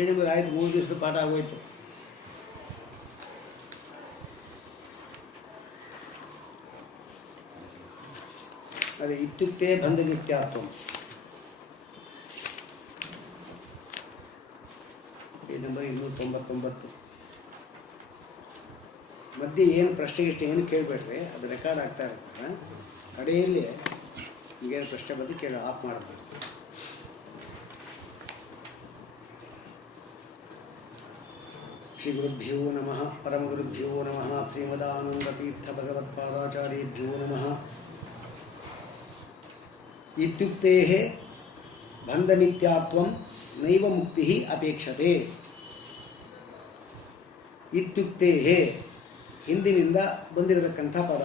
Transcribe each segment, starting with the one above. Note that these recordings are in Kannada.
ಏನೆಂಬುದು ಆಯಿತು, 3 ದಿವಸದ ಪಾಠ ಆಗೋಯ್ತು. ಅದೇ ಇತ್ಯುಕ್ತೆ ಬಂಧ ಮಿಥ್ಯಾತ್ವ. ನಂಬರ್ 299. ಮಧ್ಯೆ ಏನು ಪ್ರಶ್ನೆ ಇಷ್ಟ ಏನು ಕೇಳಬೇಡ್ರಿ, ಅದು ರೆಕಾರ್ಡ್ ಆಗ್ತಾ ಇರುತ್ತೆ. ಕಡೆಯಲ್ಲಿ ಈಗೇನು ಪ್ರಶ್ನೆ ಬಂದು ಕೇಳಿ ಆಫ್ ಮಾಡಬೇಕು. ಶ್ರೀ ಗುರುಭ್ಯೋ ನಮಃ, ಪರಮಗುರುಭ್ಯೋ ನಮಃ, ಶ್ರೀಮದಾನಂದತೀರ್ಥ ಭಗವತ್ಪಾದಾಚಾರ್ಯೇಭ್ಯೋ ನಮಃ. ಇತ್ಯುಕ್ತೆ ಬಂಧಮಿಥ್ಯಾತ್ವಂ ನೈವ ಮುಕ್ತಿ ಅಪೇಕ್ಷತೆ. ಇತ್ಯುಕ್ತೆ ಹಿಂದಿನಿಂದ ಬಂದಿರತಕ್ಕಂಥ ಪದ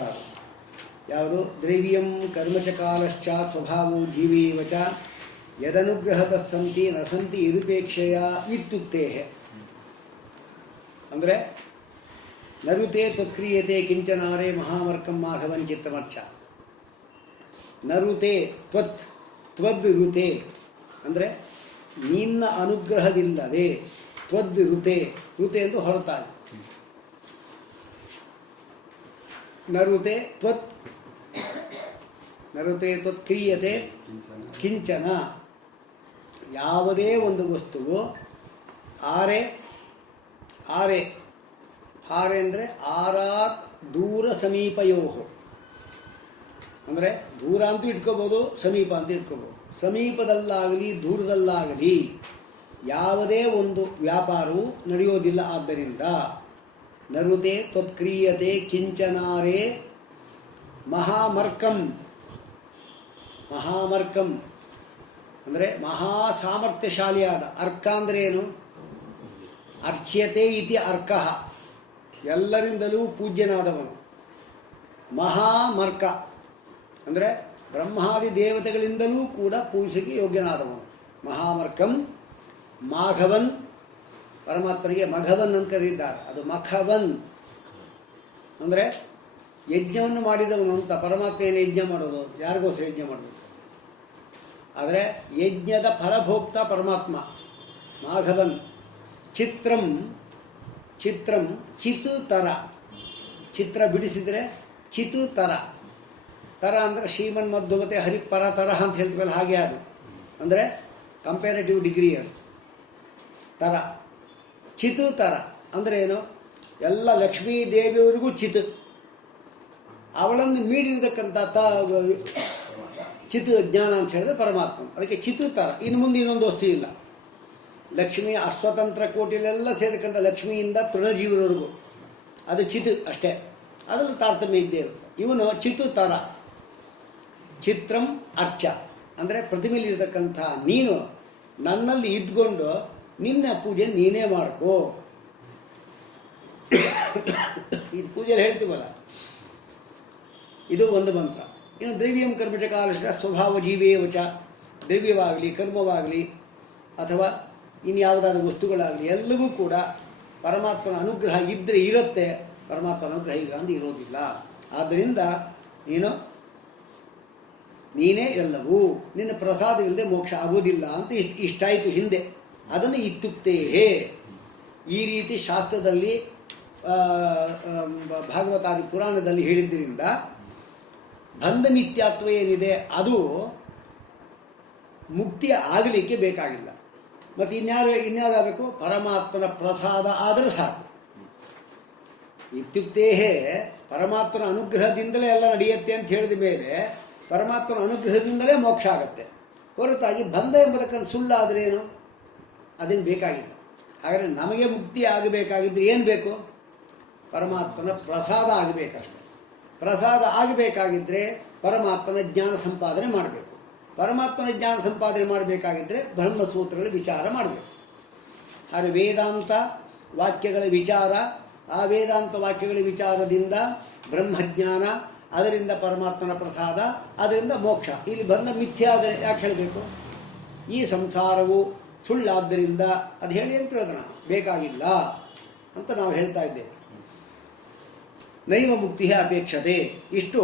ಯಾವುದು? ದ್ರವ್ಯಂ ಕರ್ಮಚಕಾಲಶ್ಚ ಸ್ವಭಾವೋ ಜೀವೇವ ಚ ಯದನುಗ್ರಹತಃ ಸಂತಿ ನ ಸಂತಿ ಯದುಪೇಕ್ಷೆಯ. ಇತ್ಯುಕ್ತೆ ಅಂದರೆ ನರುತೆ ತ್ವತ್ಕ್ರಿಯತೆ ಕಿಂಚನಾರೇ ಮಹಾಮರ್ಕಂ ಮಾಘವಂ ಚಿತ್ತಮರ್ಚ. ನರುತೆ ತ್ವತ್ ತ್ವದ್ ಋತೆ ಅಂದರೆ ನಿನ್ನ ಅನುಗ್ರಹವಿಲ್ಲದೆ, ತ್ವದ್ ಋತೆ ಋತೆ ಎಂದು ಹೊರತಾಗಿ, ನರುತೆ ತ್ವತ್ ನರುತೆ ತ್ವತ್ ಕ್ರಿಯತೆ ಕಿಂಚನ. ಯಾವುದೇ ಒಂದು ವಸ್ತುವು ಆರೆ ಆರೆ ಆರೆ ಅಂದರೆ ಆರಾತ್ ದೂರ ಸಮೀಪಯೋ, ಅಂದರೆ ದೂರ ಅಂತೂ ಇಟ್ಕೋಬೋದು, ಸಮೀಪ ಅಂತ ಇಟ್ಕೋಬೋದು. ಸಮೀಪದಲ್ಲಾಗಲಿ ದೂರದಲ್ಲಾಗಲಿ ಯಾವುದೇ ಒಂದು ವ್ಯಾಪಾರವು ನಡೆಯೋದಿಲ್ಲ. ಆದ್ದರಿಂದ ನರುತೆ ತ್ವತ್ಕ್ರಿಯತೆ ಕಿಂಚನಾರೇ ಮಹಾಮರ್ಕಂ. ಮಹಾಮರ್ಕಂ ಅಂದರೆ ಮಹಾ ಸಾಮರ್ಥ್ಯಶಾಲಿಯಾದ. ಅರ್ಕ ಅಂದರೆ ಏನು? ಅರ್ಚ್ಯತೆ ಇತಿ ಅರ್ಕಃ, ಎಲ್ಲರಿಂದಲೂ ಪೂಜ್ಯನಾದವನು. ಮಹಾಮರ್ಕ ಅಂದರೆ ಬ್ರಹ್ಮಾದಿ ದೇವತೆಗಳಿಂದಲೂ ಕೂಡ ಪೂಜೆಗೆ ಯೋಗ್ಯನಾದವನು. ಮಹಾಮರ್ಕಂ. ಮಾಘವನ್, ಪರಮಾತ್ಮನಿಗೆ ಮಘವನ್ ಅಂತ ಕರೆದಿದ್ದಾರೆ. ಅದು ಮಖವನ್ ಅಂದರೆ ಯಜ್ಞವನ್ನು ಮಾಡಿದವನು ಅಂತ. ಪರಮಾತ್ಮ ಏನು ಯಜ್ಞ ಮಾಡೋದು? ಯಾರಿಗೋಸ್ಕರ ಯಜ್ಞ ಮಾಡೋದು? ಆದರೆ ಯಜ್ಞದ ಫಲಭೋಕ್ತ ಪರಮಾತ್ಮ. ಮಾಘವನ್. ಚಿತ್ರಂ ಚಿತ್ರಂ ಚಿತ್ ತರ. ಚಿತ್ರ ಬಿಡಿಸಿದರೆ ಚಿತ್ ತರ. ತರ ಅಂದರೆ ಶ್ರೀಮನ್ ಮಧ್ವಮತೆ ಹರಿಪರ ತರಹ ಅಂತ ಹೇಳ್ತೀವಲ್ಲ, ಹಾಗೆ ಅದು. ಅಂದರೆ ಕಂಪ್ಯಾರಿಟಿವ್ ಡಿಗ್ರಿ ಅದು ತರ. ಚಿತ್ ತರ ಅಂದರೆ ಏನು? ಎಲ್ಲ ಲಕ್ಷ್ಮೀ ದೇವಿಯವರಿಗೂ ಚಿತ್, ಅವಳನ್ನು ಮೀರಿರತಕ್ಕಂಥ ಚಿತ್ ಜ್ಞಾನ ಅಂತ ಹೇಳಿದ್ರೆ ಪರಮಾತ್ಮ. ಅದಕ್ಕೆ ಚಿತ್ ತರ. ಇನ್ನು ಮುಂದೆ ಇನ್ನೊಂದು ವಸ್ತು ಇಲ್ಲ. ಲಕ್ಷ್ಮಿ ಅಸ್ವತಂತ್ರ ಕೋಟಿಲೆಲ್ಲ ಸೇರತಕ್ಕಂಥ ಲಕ್ಷ್ಮಿಯಿಂದ ತೃಣಜೀವರವರೆಗೂ ಅದು ಚಿತ್ ಅಷ್ಟೇ. ಅದರಲ್ಲಿ ತಾರತಮ್ಯ ಇದ್ದೇ ಇರುತ್ತೆ. ಇವನು ಚಿತ್ ತರ. ಚಿತ್ರಂ ಅರ್ಚ ಅಂದರೆ ಪ್ರತಿಮೆಯಲ್ಲಿರ್ತಕ್ಕಂಥ ನೀನು ನನ್ನಲ್ಲಿ ಇದ್ಕೊಂಡು ನಿನ್ನ ಪೂಜೆ ನೀನೇ ಮಾಡ್ಕೋ. ಇದು ಪೂಜೆಯಲ್ಲಿ ಹೇಳ್ತೀವಲ್ಲ, ಇದು ಒಂದು ಮಂತ್ರ. ಇನ್ನು ದ್ರವ್ಯಂ ಕರ್ಮಚಕಾಲಶ್ಚ ಸ್ವಭಾವ ಜೀವೇವಚ. ದ್ರವ್ಯವಾಗಲಿ ಕರ್ಮವಾಗಲಿ ಅಥವಾ ಇನ್ಯಾವುದಾದ್ರೂ ವಸ್ತುಗಳಾಗಲಿ ಎಲ್ಲವೂ ಕೂಡ ಪರಮಾತ್ಮನ ಅನುಗ್ರಹ ಇದ್ದರೆ ಇರುತ್ತೆ, ಪರಮಾತ್ಮನ ಅನುಗ್ರಹ ಇಲ್ಲ ಅಂದರೆ ಇರೋದಿಲ್ಲ. ಆದ್ದರಿಂದ ನೀನೇ ಎಲ್ಲವೂ, ನಿನ್ನ ಪ್ರಸಾದವಿಲ್ಲದೆ ಮೋಕ್ಷ ಆಗೋದಿಲ್ಲ ಅಂತ ಇಷ್ಟಾಯಿತು ಹಿಂದೆ. ಅದನ್ನು ಇತ್ಯುಕ್ತೇಹೇ ಈ ರೀತಿ ಶಾಸ್ತ್ರದಲ್ಲಿ ಭಾಗವತಾದಿ ಪುರಾಣದಲ್ಲಿ ಹೇಳಿದ್ದರಿಂದ ಬಂಧ ಮಿಥ್ಯಾತ್ವ ಏನಿದೆ ಅದು ಮುಕ್ತಿ ಆಗಲಿಕ್ಕೆ ಬೇಕಾಗಿಲ್ಲ. ಮತ್ತು ಇನ್ಯಾವುದಾಗಬೇಕು? ಪರಮಾತ್ಮನ ಪ್ರಸಾದ ಆದರೆ ಸಾಕು. ಇತ್ಯುಕ್ತೇಹೇ ಪರಮಾತ್ಮನ ಅನುಗ್ರಹದಿಂದಲೇ ಎಲ್ಲ ನಡೆಯುತ್ತೆ ಅಂತ ಹೇಳಿದ ಮೇಲೆ ಪರಮಾತ್ಮನ ಅನುಗ್ರಹದಿಂದಲೇ ಮೋಕ್ಷ ಆಗುತ್ತೆ. ಹೊರತಾಗಿ ಬಂಧ ಎಂಬುದಕ್ಕಂತ ಸುಳ್ಳಾದರೆ ಏನು? ಅದೇನು ಬೇಕಾಗಿಲ್ಲ. ಹಾಗಾದರೆ ನಮಗೆ ಮುಕ್ತಿ ಆಗಬೇಕಾಗಿದ್ದರೆ ಏನು ಬೇಕು? ಪರಮಾತ್ಮನ ಪ್ರಸಾದ ಆಗಬೇಕಷ್ಟೆ. ಪ್ರಸಾದ ಆಗಬೇಕಾಗಿದ್ದರೆ ಪರಮಾತ್ಮನ ಜ್ಞಾನ ಸಂಪಾದನೆ ಮಾಡಬೇಕು. ಪರಮಾತ್ಮನ ಜ್ಞಾನ ಸಂಪಾದನೆ ಮಾಡಬೇಕಾಗಿದ್ದರೆ ಬ್ರಹ್ಮಸೂತ್ರಗಳ ವಿಚಾರ ಮಾಡಬೇಕು. ಹಾಗೆ ವೇದಾಂತ ವಾಕ್ಯಗಳ ವಿಚಾರ, ಆ ವೇದಾಂತ ವಾಕ್ಯಗಳ ವಿಚಾರದಿಂದ ಬ್ರಹ್ಮಜ್ಞಾನ, ಅದರಿಂದ ಪರಮಾತ್ಮನ ಪ್ರಸಾದ, ಅದರಿಂದ ಮೋಕ್ಷ. ಇಲ್ಲಿ ಬಂದ ಮಿಥ್ಯೆ ಆದರೆ ಯಾಕೆ ಹೇಳಬೇಕು? ಈ ಸಂಸಾರವು ಸುಳ್ಳಾದ್ದರಿಂದ ಅದು ಹೇಳಿ ಏನು ಪ್ರಯೋಜನ? ಬೇಕಾಗಿಲ್ಲ ಅಂತ ನಾವು ಹೇಳ್ತಾ ಇದ್ದೇವೆ. ನೈವ ಮುಕ್ತಿ ಅಪೇಕ್ಷತೆ. ಇಷ್ಟು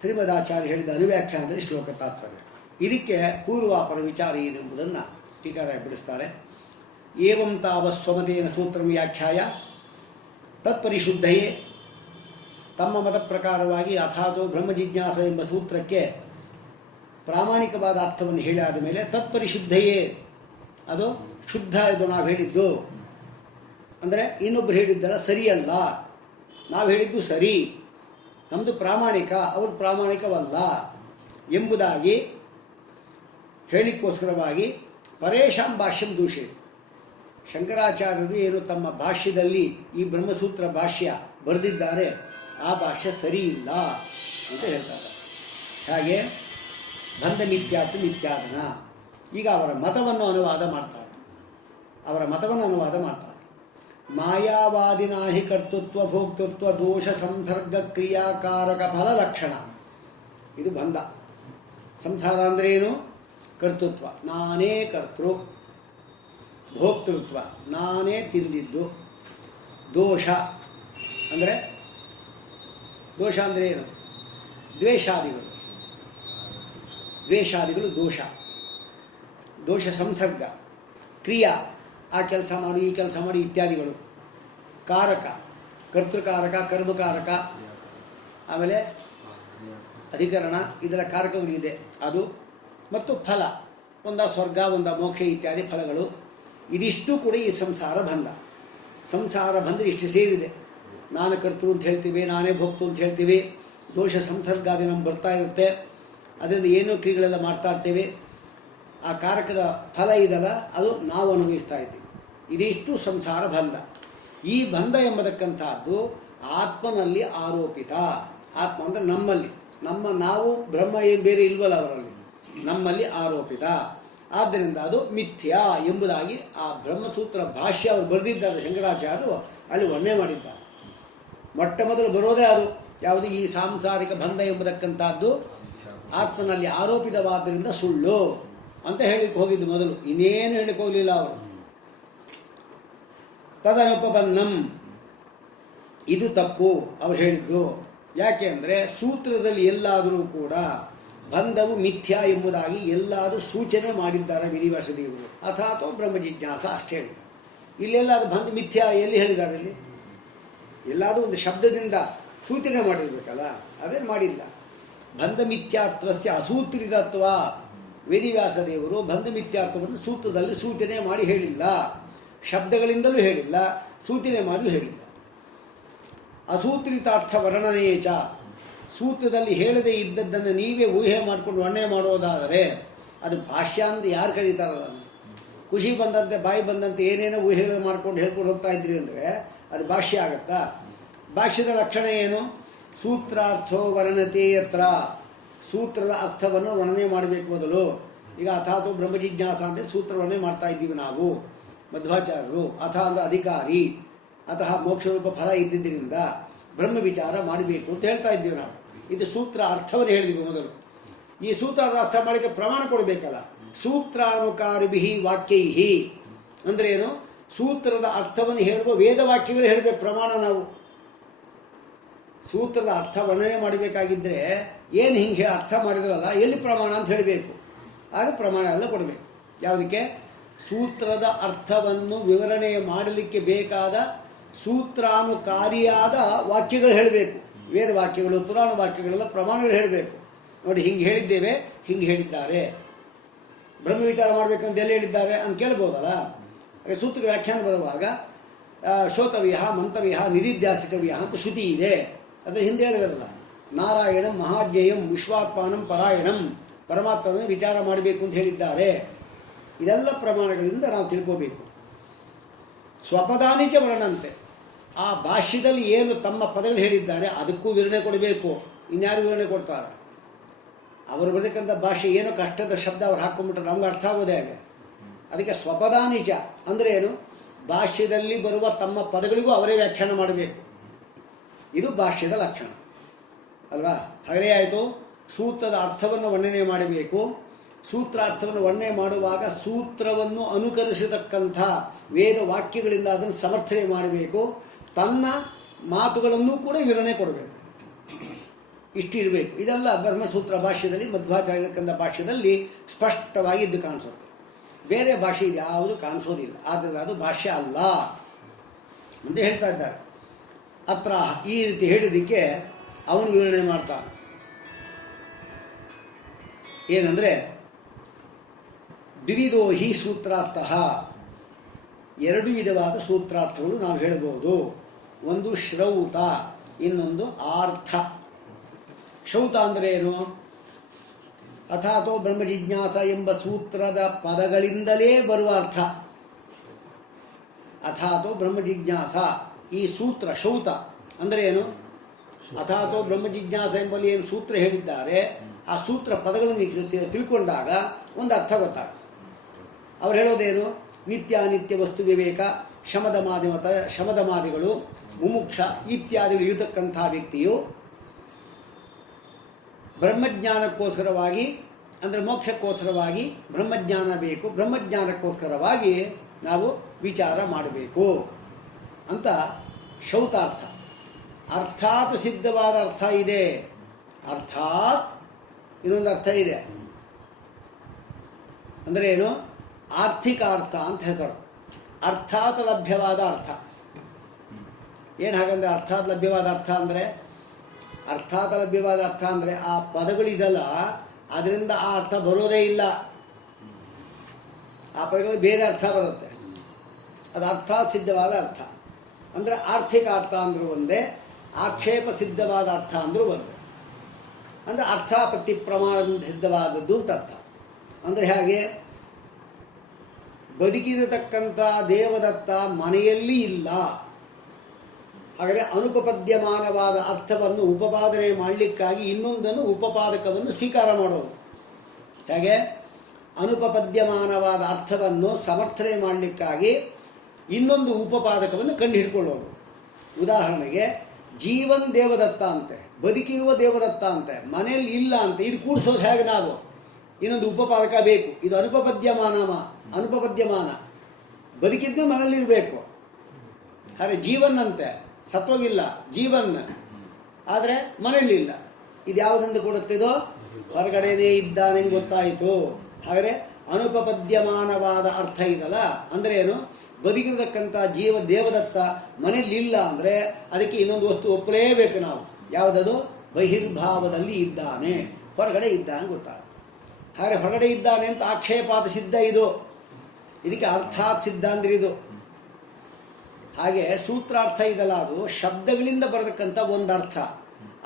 ಶ್ರೀಮದಾಚಾರ್ಯ ಹೇಳಿದ ಅನುವ್ಯಾಖ್ಯಾನದಲ್ಲಿ ಶ್ಲೋಕ ತಾತ್ಪರ್ಯ. ಇದಕ್ಕೆ ಪೂರ್ವಾಪರ ವಿಚಾರ ಏನೆಂಬುದನ್ನು ಟೀಕಾರಾಯ ಬಿಡಿಸ್ತಾರೆ. ಏವಂ ತಾವಸ್ವಮತೇನ ಸೂತ್ರ ವ್ಯಾಖ್ಯಾಯ ತತ್ಪರಿಶುದ್ಧಯೇ. ತಮ್ಮ ಮತ ಪ್ರಕಾರವಾಗಿ ಅಥಾತೋ ಬ್ರಹ್ಮಜಿಜ್ಞಾಸ ಎಂಬ ಸೂತ್ರಕ್ಕೆ ಪ್ರಾಮಾಣಿಕವಾದ ಅರ್ಥವನ್ನು ಹೇಳಿ ಆದ ಮೇಲೆ ತತ್ಪರಿಶುದ್ಧಯೇ, ಅದು ಶುದ್ಧ ಇದು ನಾವು ಹೇಳಿದ್ದು. ಅಂದರೆ ಇನ್ನೊಬ್ಬರು ಹೇಳಿದ್ದಲ್ಲ ಸರಿಯಲ್ಲ, ನಾವು ಹೇಳಿದ್ದು ಸರಿ, ನಮ್ಮದು ಪ್ರಾಮಾಣಿಕ, ಅವ್ರದ್ದು ಪ್ರಾಮಾಣಿಕವಲ್ಲ ಎಂಬುದಾಗಿ ಹೇಳಿಕ್ಕೋಸ್ಕರವಾಗಿ ಪರೇಶಾಂ ಭಾಷ್ಯಂ ದೂಷೆ. ಶಂಕರಾಚಾರ್ಯರು ಏನು ತಮ್ಮ ಭಾಷ್ಯದಲ್ಲಿ ಈ ಬ್ರಹ್ಮಸೂತ್ರ ಭಾಷ್ಯ ಬರೆದಿದ್ದಾರೆ ಆ ಭಾಷ್ಯ ಸರಿ ಇಲ್ಲ ಅಂತ ಹೇಳ್ತಾರೆ. ಹಾಗೆ ಬಂಧ ಮಿಥ್ಯಾತ್ವ ಮಿಥ್ಯಾದನ. ಈಗ ಅವರ ಮತವನ್ನು ಅನುವಾದ ಮಾಡ್ತಾರೆ. ಮಾಯಾವಾದಿನಾಹಿ ಕರ್ತೃತ್ವ ಭೋಕ್ತೃತ್ವ ದೋಷ ಸಂಸರ್ಗ ಕ್ರಿಯಾಕಾರಕ ಫಲ ಲಕ್ಷಣ. ಇದು ಬಂಧ. ಸಂಸಾರ ಅಂದರೆ ಏನು? ಕರ್ತೃತ್ವ, ನಾನೇ ಕರ್ತೃ. ಭೋಕ್ತೃತ್ವ, ನಾನೇ ತಿಂದಿದ್ದು. ದೋಷ ಅಂದರೆ ಏನು? ದ್ವೇಷಾದಿಗಳು ದೋಷ. ದೋಷ ಸಂಸರ್ಗ, ಕ್ರಿಯಾ, ಆ ಕೆಲಸ ಮಾಡಿ ಈ ಕೆಲಸ ಮಾಡಿ ಇತ್ಯಾದಿಗಳು. ಕಾರಕ, ಕರ್ತೃಕಾರಕ, ಕರ್ಮಕಾರಕ, ಆಮೇಲೆ ಅಧಿಕರಣ, ಇದರ ಕಾರಕಗಳಿದೆ ಅದು. ಮತ್ತು ಫಲ, ಒಂದ ಸ್ವರ್ಗ, ಒಂದ ಮೋಕ್ಷ ಇತ್ಯಾದಿ ಫಲಗಳು. ಇದಿಷ್ಟು ಕೂಡ ಈ ಸಂಸಾರ ಬಂಧ. ಸಂಸಾರ ಬಂಧ ಇಷ್ಟು ಸೇರಿದೆ. ನಾನು ಕರ್ತೃ ಅಂತ ಹೇಳ್ತೀವಿ, ನಾನೇ ಭೋಕ್ತು ಅಂತ ಹೇಳ್ತೀವಿ. ದೋಷ ಸಂಸರ್ಗಾದಿ ನಮ್ಗೆ ಬರ್ತಾ ಇರುತ್ತೆ. ಅದರಿಂದ ಏನೋ ಕ್ರಿಯೆಗಳೆಲ್ಲ ಮಾಡ್ತಾ ಇರ್ತೇವೆ. ಆ ಕಾರಕದ ಫಲ ಇದಲ್ಲ, ಅದು ನಾವು ಅನುಭವಿಸ್ತಾ ಇದ್ದೀವಿ. ಇದಿಷ್ಟು ಸಂಸಾರ ಬಂಧ. ಈ ಬಂಧ ಎಂಬತಕ್ಕಂಥದ್ದು ಆತ್ಮನಲ್ಲಿ ಆರೋಪಿತ. ಆತ್ಮ ಅಂದರೆ ನಮ್ಮಲ್ಲಿ, ನಾವು ಬ್ರಹ್ಮ ಏನು ಬೇರೆ ಇಲ್ವಲ್ಲ ಅವರಲ್ಲಿ, ನಮ್ಮಲ್ಲಿ ಆರೋಪಿತ. ಆದ್ದರಿಂದ ಅದು ಮಿಥ್ಯಾ ಎಂಬುದಾಗಿ ಆ ಬ್ರಹ್ಮಸೂತ್ರ ಭಾಷ್ಯ ಅವರು ಬರೆದಿದ್ದಾರೆ ಶಂಕರಾಚಾರ್ಯರು, ಅಲ್ಲಿ ವರ್ಣನೆ ಮಾಡಿದ್ದಾರೆ. ಮೊಟ್ಟ ಮೊದಲು ಬರೋದೇ ಅದು ಯಾವುದು? ಈ ಸಾಂಸಾರಿಕ ಬಂಧ ಎಂಬತಕ್ಕಂಥದ್ದು ಆತ್ಮನಲ್ಲಿ ಆರೋಪಿತವಾದ್ದರಿಂದ ಸುಳ್ಳು ಅಂತ ಹೇಳಿಕ್ಕೆ ಹೋಗಿದ್ದು ಮೊದಲು. ಇನ್ನೇನು ಹೇಳಿಕ್ಕೆ ಹೋಗಲಿಲ್ಲ ಅವರು. ತದನುಪಪನ್ನಂ, ಇದು ತಪ್ಪು ಅವರು ಹೇಳಿದ್ದು. ಯಾಕೆ ಅಂದರೆ ಸೂತ್ರದಲ್ಲಿ ಎಲ್ಲಾದರೂ ಕೂಡ ಬಂಧವು ಮಿಥ್ಯಾ ಎಂಬುದಾಗಿ ಎಲ್ಲಾದರೂ ಸೂಚನೆ ಮಾಡಿದ್ದಾರೆ ವಿಧಿವ್ಯಾಸದೇವರು. ಅಥಾತೋ ಬ್ರಹ್ಮಜಿಜ್ಞಾಸ ಅಷ್ಟೇ ಹೇಳಿದ್ದಾರೆ. ಇಲ್ಲೆಲ್ಲ ಅದು ಬಂಧ ಮಿಥ್ಯಾ ಎಲ್ಲಿ ಹೇಳಿದ್ದಾರೆ? ಇಲ್ಲಿ ಎಲ್ಲಾದರೂ ಒಂದು ಶಬ್ದದಿಂದ ಸೂಚನೆ ಮಾಡಿರಬೇಕಲ್ಲ, ಅದೇನು ಮಾಡಿಲ್ಲ. ಬಂಧ ಮಿಥ್ಯಾತ್ವಸ್ಯ ಅಸೂತ್ರಿತತ್ವ. ವೇದಿವ್ಯಾಸದೇವರು ಬಂಧ ಮಿಥ್ಯಾತ್ವವನ್ನು ಸೂತ್ರದಲ್ಲಿ ಸೂಚನೆ ಮಾಡಿ ಹೇಳಿಲ್ಲ, ಶಬ್ದಗಳಿಂದಲೂ ಹೇಳಿಲ್ಲ, ಸೂಚನೆ ಮಾಡಿಯೂ ಹೇಳಿಲ್ಲ. ಅಸೂತ್ರಿತಾರ್ಥ ವರ್ಣನೆಯೇಚ, ಸೂತ್ರದಲ್ಲಿ ಹೇಳದೇ ಇದ್ದದ್ದನ್ನು ನೀವೇ ಊಹೆ ಮಾಡಿಕೊಂಡು ವರ್ಣನೆ ಮಾಡೋದಾದರೆ ಅದು ಭಾಷ್ಯ ಅಂತ ಯಾರು ಕರೀತಾರಲ್ಲ. ಖುಷಿ ಬಂದಂತೆ ಬಾಯಿ ಬಂದಂತೆ ಏನೇನೋ ಊಹೆಗಳು ಮಾಡ್ಕೊಂಡು ಹೇಳ್ಕೊಂಡು ಹೋಗ್ತಾ ಇದ್ರಿ ಅಂದರೆ ಅದು ಭಾಷ್ಯ ಆಗುತ್ತಾ? ಭಾಷ್ಯದ ಲಕ್ಷಣ ಏನು? ಸೂತ್ರಾರ್ಥೋ ವರ್ಣತೆ ಯತ್ರ, ಸೂತ್ರದ ಅರ್ಥವನ್ನು ವರ್ಣನೆ ಮಾಡಬೇಕು ಮೊದಲು. ಈಗ ಅಥಾತೋ ಬ್ರಹ್ಮಜಿಜ್ಞಾಸ ಅಂತ ಸೂತ್ರ ವರ್ಣನೆ ಮಾಡ್ತಾ ಇದ್ದೀವಿ ನಾವು ಮಧ್ವಾಚಾರ್ಯರು. ಅಥ ಅಂದರೆ ಅಧಿಕಾರಿ, ಅತಃ ಮೋಕ್ಷರೂಪ ಫಲ ಇದ್ದಿದ್ದರಿಂದ ಬ್ರಹ್ಮ ವಿಚಾರ ಮಾಡಬೇಕು ಅಂತ ಹೇಳ್ತಾ ಇದ್ದೀವಿ ನಾವು. ಇದು ಸೂತ್ರ ಅರ್ಥವನ್ನು ಹೇಳಿದ್ವಿ ಮೊದಲು. ಈ ಸೂತ್ರದ ಅರ್ಥ ಮಾಡಲಿಕ್ಕೆ ಪ್ರಮಾಣ ಕೊಡಬೇಕಲ್ಲ. ಸೂತ್ರಾನುಕಾರಿಭಿ ವಾಕ್ಯೈಹಿ ಅಂದರೆ ಏನು? ಸೂತ್ರದ ಅರ್ಥವನ್ನು ಹೇಳುವ ವೇದವಾಕ್ಯಗಳು ಹೇಳಬೇಕು ಪ್ರಮಾಣ. ನಾವು ಸೂತ್ರದ ಅರ್ಥ ವರ್ಣನೆ ಮಾಡಬೇಕಾಗಿದ್ದರೆ ಏನು ಹಿಂಗೆ ಅರ್ಥ ಮಾಡಿದ್ರಲ್ಲ, ಎಲ್ಲಿ ಪ್ರಮಾಣ ಅಂತ ಹೇಳಬೇಕು. ಆಗ ಪ್ರಮಾಣ ಎಲ್ಲ ಕೊಡಬೇಕು. ಯಾವುದಕ್ಕೆ? ಸೂತ್ರದ ಅರ್ಥವನ್ನು ವಿವರಣೆ ಮಾಡಲಿಕ್ಕೆ ಬೇಕಾದ ಸೂತ್ರಾನುಕಾರಿಯಾದ ವಾಕ್ಯಗಳು ಹೇಳಬೇಕು. ವೇದ ವಾಕ್ಯಗಳು, ಪುರಾಣ ವಾಕ್ಯಗಳೆಲ್ಲ ಪ್ರಮಾಣಗಳು ಹೇಳಬೇಕು. ನೋಡಿ, ಹಿಂಗೆ ಹೇಳಿದ್ದೇವೆ, ಹಿಂಗೆ ಹೇಳಿದ್ದಾರೆ. ಬ್ರಹ್ಮ ವಿಚಾರ ಮಾಡಬೇಕಂತ ಎಲ್ಲಿ ಹೇಳಿದ್ದಾರೆ ಅಂತ ಕೇಳ್ಬೋದಲ್ಲ. ಸೂತ್ರ ವ್ಯಾಖ್ಯಾನ ಬರುವಾಗ ಶೋತವ್ಯ, ಮಂತವ್ಯ, ನಿಧಿಧ್ಯಾಸಿತವ್ಯ ಅಂತ ಶ್ರುತಿ ಇದೆ. ಅದರ ಹಿಂದೆ ಹೇಳಿದಾರಲ್ಲ, ನಾರಾಯಣಂ ಮಹಾಜ್ಞೇಯಂ ವಿಶ್ವಾತ್ಮಾನಂ ಪರಾಯಣಂ, ಪರಮಾತ್ಮನ ವಿಚಾರ ಮಾಡಬೇಕು ಅಂತ ಹೇಳಿದ್ದಾರೆ. ಇದೆಲ್ಲ ಪ್ರಮಾಣಗಳಿಂದ ನಾವು ತಿಳ್ಕೋಬೇಕು. ಸ್ವಪದಾನಿಚ ವರ್ಣಂತೆ, ಆ ಭಾಷ್ಯದಲ್ಲಿ ಏನು ತಮ್ಮ ಪದಗಳು ಹೇಳಿದ್ದಾರೆ ಅದಕ್ಕೂ ವಿವರಣೆ ಕೊಡಬೇಕು. ಇನ್ಯಾರು ವಿವರಣೆ ಕೊಡ್ತಾರೆ? ಅವರು ಬರತಕ್ಕಂಥ ಭಾಷೆ ಏನೋ ಕಷ್ಟದ ಶಬ್ದ ಅವ್ರು ಹಾಕ್ಕೊಂಡ್ಬಿಟ್ರೆ ನಮ್ಗೆ ಅರ್ಥ ಆಗೋದೇ ಹಾಗೆ. ಅದಕ್ಕೆ ಸ್ವಪದಾನಿಚ ಅಂದರೆ ಏನು? ಭಾಷ್ಯದಲ್ಲಿ ಬರುವ ತಮ್ಮ ಪದಗಳಿಗೂ ಅವರೇ ವ್ಯಾಖ್ಯಾನ ಮಾಡಬೇಕು. ಇದು ಭಾಷ್ಯದ ಲಕ್ಷಣ ಅಲ್ವಾ? ಹಾಗೇ ಆಯಿತು. ಸೂತ್ರದ ಅರ್ಥವನ್ನು ವರ್ಣನೆ ಮಾಡಬೇಕು. ಸೂತ್ರಾರ್ಥವನ್ನು ವರ್ಣನೆ ಮಾಡುವಾಗ ಸೂತ್ರವನ್ನು ಅನುಕರಿಸತಕ್ಕಂಥ ವೇದ ವಾಕ್ಯಗಳಿಂದ ಅದನ್ನು ಸಮರ್ಥನೆ ಮಾಡಬೇಕು. ತನ್ನ ಮಾತುಗಳನ್ನು ಕೂಡ ವಿವರಣೆ ಕೊಡಬೇಕು. ಇಷ್ಟಿರಬೇಕು. ಇದೆಲ್ಲ ಬ್ರಹ್ಮಸೂತ್ರ ಭಾಷ್ಯದಲ್ಲಿ, ಮಧ್ವಾಚಾರ್ಯಕಂದ ಭಾಷ್ಯದಲ್ಲಿ ಸ್ಪಷ್ಟವಾಗಿ ಇದ್ದು ಕಾಣಿಸುತ್ತೆ. ಬೇರೆ ಭಾಷೆ ಯಾವುದು ಕಾಣಿಸೋದಿಲ್ಲ. ಆದ್ದರಿಂದ ಅದು ಭಾಷೆ ಅಲ್ಲ ಅಂತ ಹೇಳ್ತಾ ಇದ್ದಾರೆ. ಅತ್ರ ಈ ರೀತಿ ಹೇಳಿದ್ದಕ್ಕೆ ಅವನು ವಿವರಣೆ ಮಾಡ್ತಾನೆ. ಏನಂದರೆ ದ್ವಿವಿಧೋ ಹಿ ಸೂತ್ರಾರ್ಥ, ಎರಡು ವಿಧವಾದ ಸೂತ್ರಾರ್ಥಗಳು ನಾವು ಹೇಳ್ಬೋದು. ಒಂದು ಶ್ರೌತ, ಇನ್ನೊಂದು ಆರ್ಥ. ಶ್ರೌತ ಅಂದರೆ ಏನು? ಅಥಾತೋ ಬ್ರಹ್ಮ ಜಿಜ್ಞಾಸ ಎಂಬ ಸೂತ್ರದ ಪದಗಳಿಂದಲೇ ಬರುವ ಅರ್ಥ. ಅಥಾತೋ ಬ್ರಹ್ಮ ಜಿಜ್ಞಾಸ, ಈ ಸೂತ್ರ ಶ್ರೌತ ಅಂದರೆ ಏನು? ಅಥಾತೋ ಬ್ರಹ್ಮ ಜಿಜ್ಞಾಸ ಎಂಬಲ್ಲಿ ಏನು ಸೂತ್ರ ಹೇಳಿದ್ದಾರೆ, ಆ ಸೂತ್ರ ಪದಗಳನ್ನು ತಿಳ್ಕೊಂಡಾಗ ಒಂದು ಅರ್ಥ ಗೊತ್ತಾಗುತ್ತೆ. ಅವ್ರು ಹೇಳೋದೇನು? ನಿತ್ಯಾನಿತ್ಯ ವಸ್ತು ವಿವೇಕ, ಶಮದಮಾದಿಗಳು, ಮುಮುಕ್ಷ ಇತ್ಯಾದಿಗಳು ಇರತಕ್ಕಂಥ ವ್ಯಕ್ತಿಯು ಬ್ರಹ್ಮಜ್ಞಾನಕ್ಕೋಸ್ಕರವಾಗಿ, ಅಂದರೆ ಮೋಕ್ಷಕ್ಕೋಸ್ಕರವಾಗಿ ಬ್ರಹ್ಮಜ್ಞಾನ ಬೇಕು, ಬ್ರಹ್ಮಜ್ಞಾನಕ್ಕೋಸ್ಕರವಾಗಿ ನಾವು ವಿಚಾರ ಮಾಡಬೇಕು ಅಂತ ಶ್ರೌತಾರ್ಥ. ಅರ್ಥಾತ್ ಸಿದ್ಧವಾದ ಅರ್ಥ ಇದೆ, ಅರ್ಥಾತ್ ಇನ್ನೊಂದು ಅರ್ಥ ಇದೆ. ಅಂದರೆ ಏನು? ಆರ್ಥಿಕ ಅರ್ಥ ಅಂತ ಹೇಳ್ತಾರೆ. ಅರ್ಥಾತ್ ಲಭ್ಯವಾದ ಅರ್ಥ. ಏನು ಹಾಗಂದರೆ ಅರ್ಥಾತ್ ಲಭ್ಯವಾದ ಅರ್ಥ ಅಂದರೆ? ಅರ್ಥಾತ್ ಲಭ್ಯವಾದ ಅರ್ಥ ಅಂದರೆ ಆ ಪದಗಳಿದಲ್ಲ, ಅದರಿಂದ ಆ ಅರ್ಥ ಬರೋದೇ ಇಲ್ಲ. ಆ ಪದಗಳು ಬೇರೆ ಅರ್ಥ ಬರುತ್ತೆ. ಅದು ಅರ್ಥಾತ್ ಸಿದ್ಧವಾದ ಅರ್ಥ. ಅಂದರೆ ಆರ್ಥಿಕ ಅರ್ಥ ಅಂದರೂ ಒಂದೇ, ಆಕ್ಷೇಪ ಸಿದ್ಧವಾದ ಅರ್ಥ ಅಂದರೂ ಒಂದೇ. ಅಂದರೆ ಅರ್ಥಾಪತ್ತಿ ಪ್ರಮಾಣದಿಂದ ಸಿದ್ಧವಾದದ್ದು ಅಂತ ಅರ್ಥ. ಅಂದರೆ ಹಾಗೆ ಬದುಕಿರತಕ್ಕಂಥ ದೇವದತ್ತ ಮನೆಯಲ್ಲಿ ಇಲ್ಲ. ಹಾಗಾದರೆ ಅನುಪಪದ್ಯಮಾನವಾದ ಅರ್ಥವನ್ನು ಉಪಪಾದನೆ ಮಾಡಲಿಕ್ಕಾಗಿ ಇನ್ನೊಂದನ್ನು ಉಪಪಾದಕವನ್ನು ಸ್ವೀಕಾರ ಮಾಡೋದು. ಹೇಗೆ? ಅನುಪಪದ್ಯಮಾನವಾದ ಅರ್ಥವನ್ನು ಸಮರ್ಥನೆ ಮಾಡಲಿಕ್ಕಾಗಿ ಇನ್ನೊಂದು ಉಪಪಾದಕವನ್ನು ಕಂಡುಹಿಡ್ಕೊಳ್ಳೋದು. ಉದಾಹರಣೆಗೆ ಜೀವನ್ ದೇವದತ್ತ ಅಂತೆ, ಬದುಕಿರುವ ದೇವದತ್ತ ಅಂತೆ, ಮನೆಯಲ್ಲಿ ಇಲ್ಲ ಅಂತೆ. ಇದು ಕೂಡಿಸೋದು ಹೇಗೆ? ನಾವು ಇನ್ನೊಂದು ಉಪಪಾದಕ ಬೇಕು. ಇದು ಅನುಪಪದ್ಯಮಾನ ಬದುಕಿದ್ಮೇಲೆ ಮನೆಯಲ್ಲಿರಬೇಕು. ಹಾಗೆ ಜೀವನ್ ಅಂತೆ, ಸತ್ತೋಗಿಲ್ಲ, ಜೀವನ್, ಆದರೆ ಮನೆಯಲ್ಲಿಲ್ಲ. ಇದು ಯಾವುದೆಂದು ಕೊಡುತ್ತಿದೋ? ಹೊರಗಡೆನೇ ಇದ್ದಾನೆ ಗೊತ್ತಾಯಿತು. ಹಾಗಾದರೆ ಅನುಪಪದ್ಯಮಾನವಾದ ಅರ್ಥ ಇದಲ್ಲ. ಅಂದರೆ ಏನು? ಬದುಕಿರತಕ್ಕಂಥ ದೇವದತ್ತ ಮನೆಯಲ್ಲಿಲ್ಲ ಅಂದರೆ ಅದಕ್ಕೆ ಇನ್ನೊಂದು ವಸ್ತು ಒಪ್ಪಲೇಬೇಕು ನಾವು. ಯಾವುದದು? ಬಹಿರ್ಭಾವದಲ್ಲಿ ಇದ್ದಾನೆ, ಹೊರಗಡೆ ಇದ್ದಾನೆ ಗೊತ್ತಾಗ. ಹಾಗೆ ಹೊರಗಡೆ ಇದ್ದಾನೆ ಅಂತ ಆಕ್ಷೇಪಾತ ಸಿದ್ಧ ಇದು. ಇದಕ್ಕೆ ಅರ್ಥಾತ್ ಸಿದ್ಧ ಅಂದ್ರೆ ಇದು. ಹಾಗೆ ಸೂತ್ರಾರ್ಥ ಇದಲ್ಲ, ಅದು ಶಬ್ದಗಳಿಂದ ಬರತಕ್ಕಂಥ ಒಂದು ಅರ್ಥ.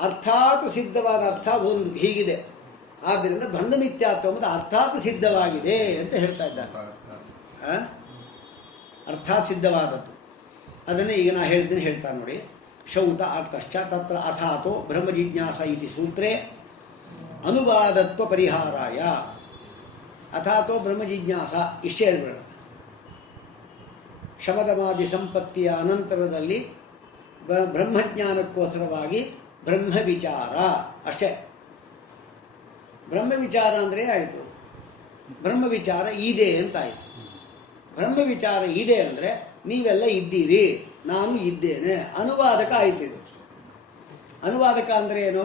ಅರ್ಥಾತ್ ಸಿದ್ಧವಾದ ಅರ್ಥ ಒಂದು ಹೀಗಿದೆ. ಆದ್ದರಿಂದ ಬಂಧ ಮಿಥ್ಯಾತ್ವ ಎಂಬುದು ಅರ್ಥಾತ್ ಸಿದ್ಧವಾಗಿದೆ ಅಂತ ಹೇಳ್ತಾ ಇದ್ದಾರೆ. ಅರ್ಥಾತ್ ಸಿದ್ಧವಾದದ್ದು ಅದನ್ನೇ ಈಗ ನಾ ಹೇಳಿದ್ದೀನಿ. ಹೇಳ್ತಾ ನೋಡಿ. ಶೌತ ಅರ್ಥಶ್ಚ ತತ್ರ ಅಥಾತೋ ಬ್ರಹ್ಮ ಜಿಜ್ಞಾಸ ಇತಿ ಸೂತ್ರೇ ಅನುವಾದತ್ವ ಪರಿಹಾರಾಯ. ಅಥಾತೋ ಬ್ರಹ್ಮ ಜಿಜ್ಞಾಸ ಇಷ್ಟೇ ಹೇಳ್ಬೇಡ. ಶಮದಮಾದಿ ಸಂಪತ್ತಿಯ ಅನಂತರದಲ್ಲಿ ಬ್ರಹ್ಮಜ್ಞಾನಕ್ಕೋಸ್ಕರವಾಗಿ ಬ್ರಹ್ಮ ವಿಚಾರ ಅಷ್ಟೇ. ಬ್ರಹ್ಮ ವಿಚಾರ ಅಂದರೆ ಆಯಿತು, ಬ್ರಹ್ಮ ವಿಚಾರ ಇದೆ ಅಂತ ಆಯಿತು. ಬ್ರಹ್ಮ ವಿಚಾರ ಇದೆ ಅಂದರೆ ನೀವೆಲ್ಲ ಇದ್ದೀರಿ, ನಾನು ಇದ್ದೇನೆ, ಅನುವಾದಕ ಆಯ್ತಿದು. ಅನುವಾದಕ ಅಂದರೆ ಏನು?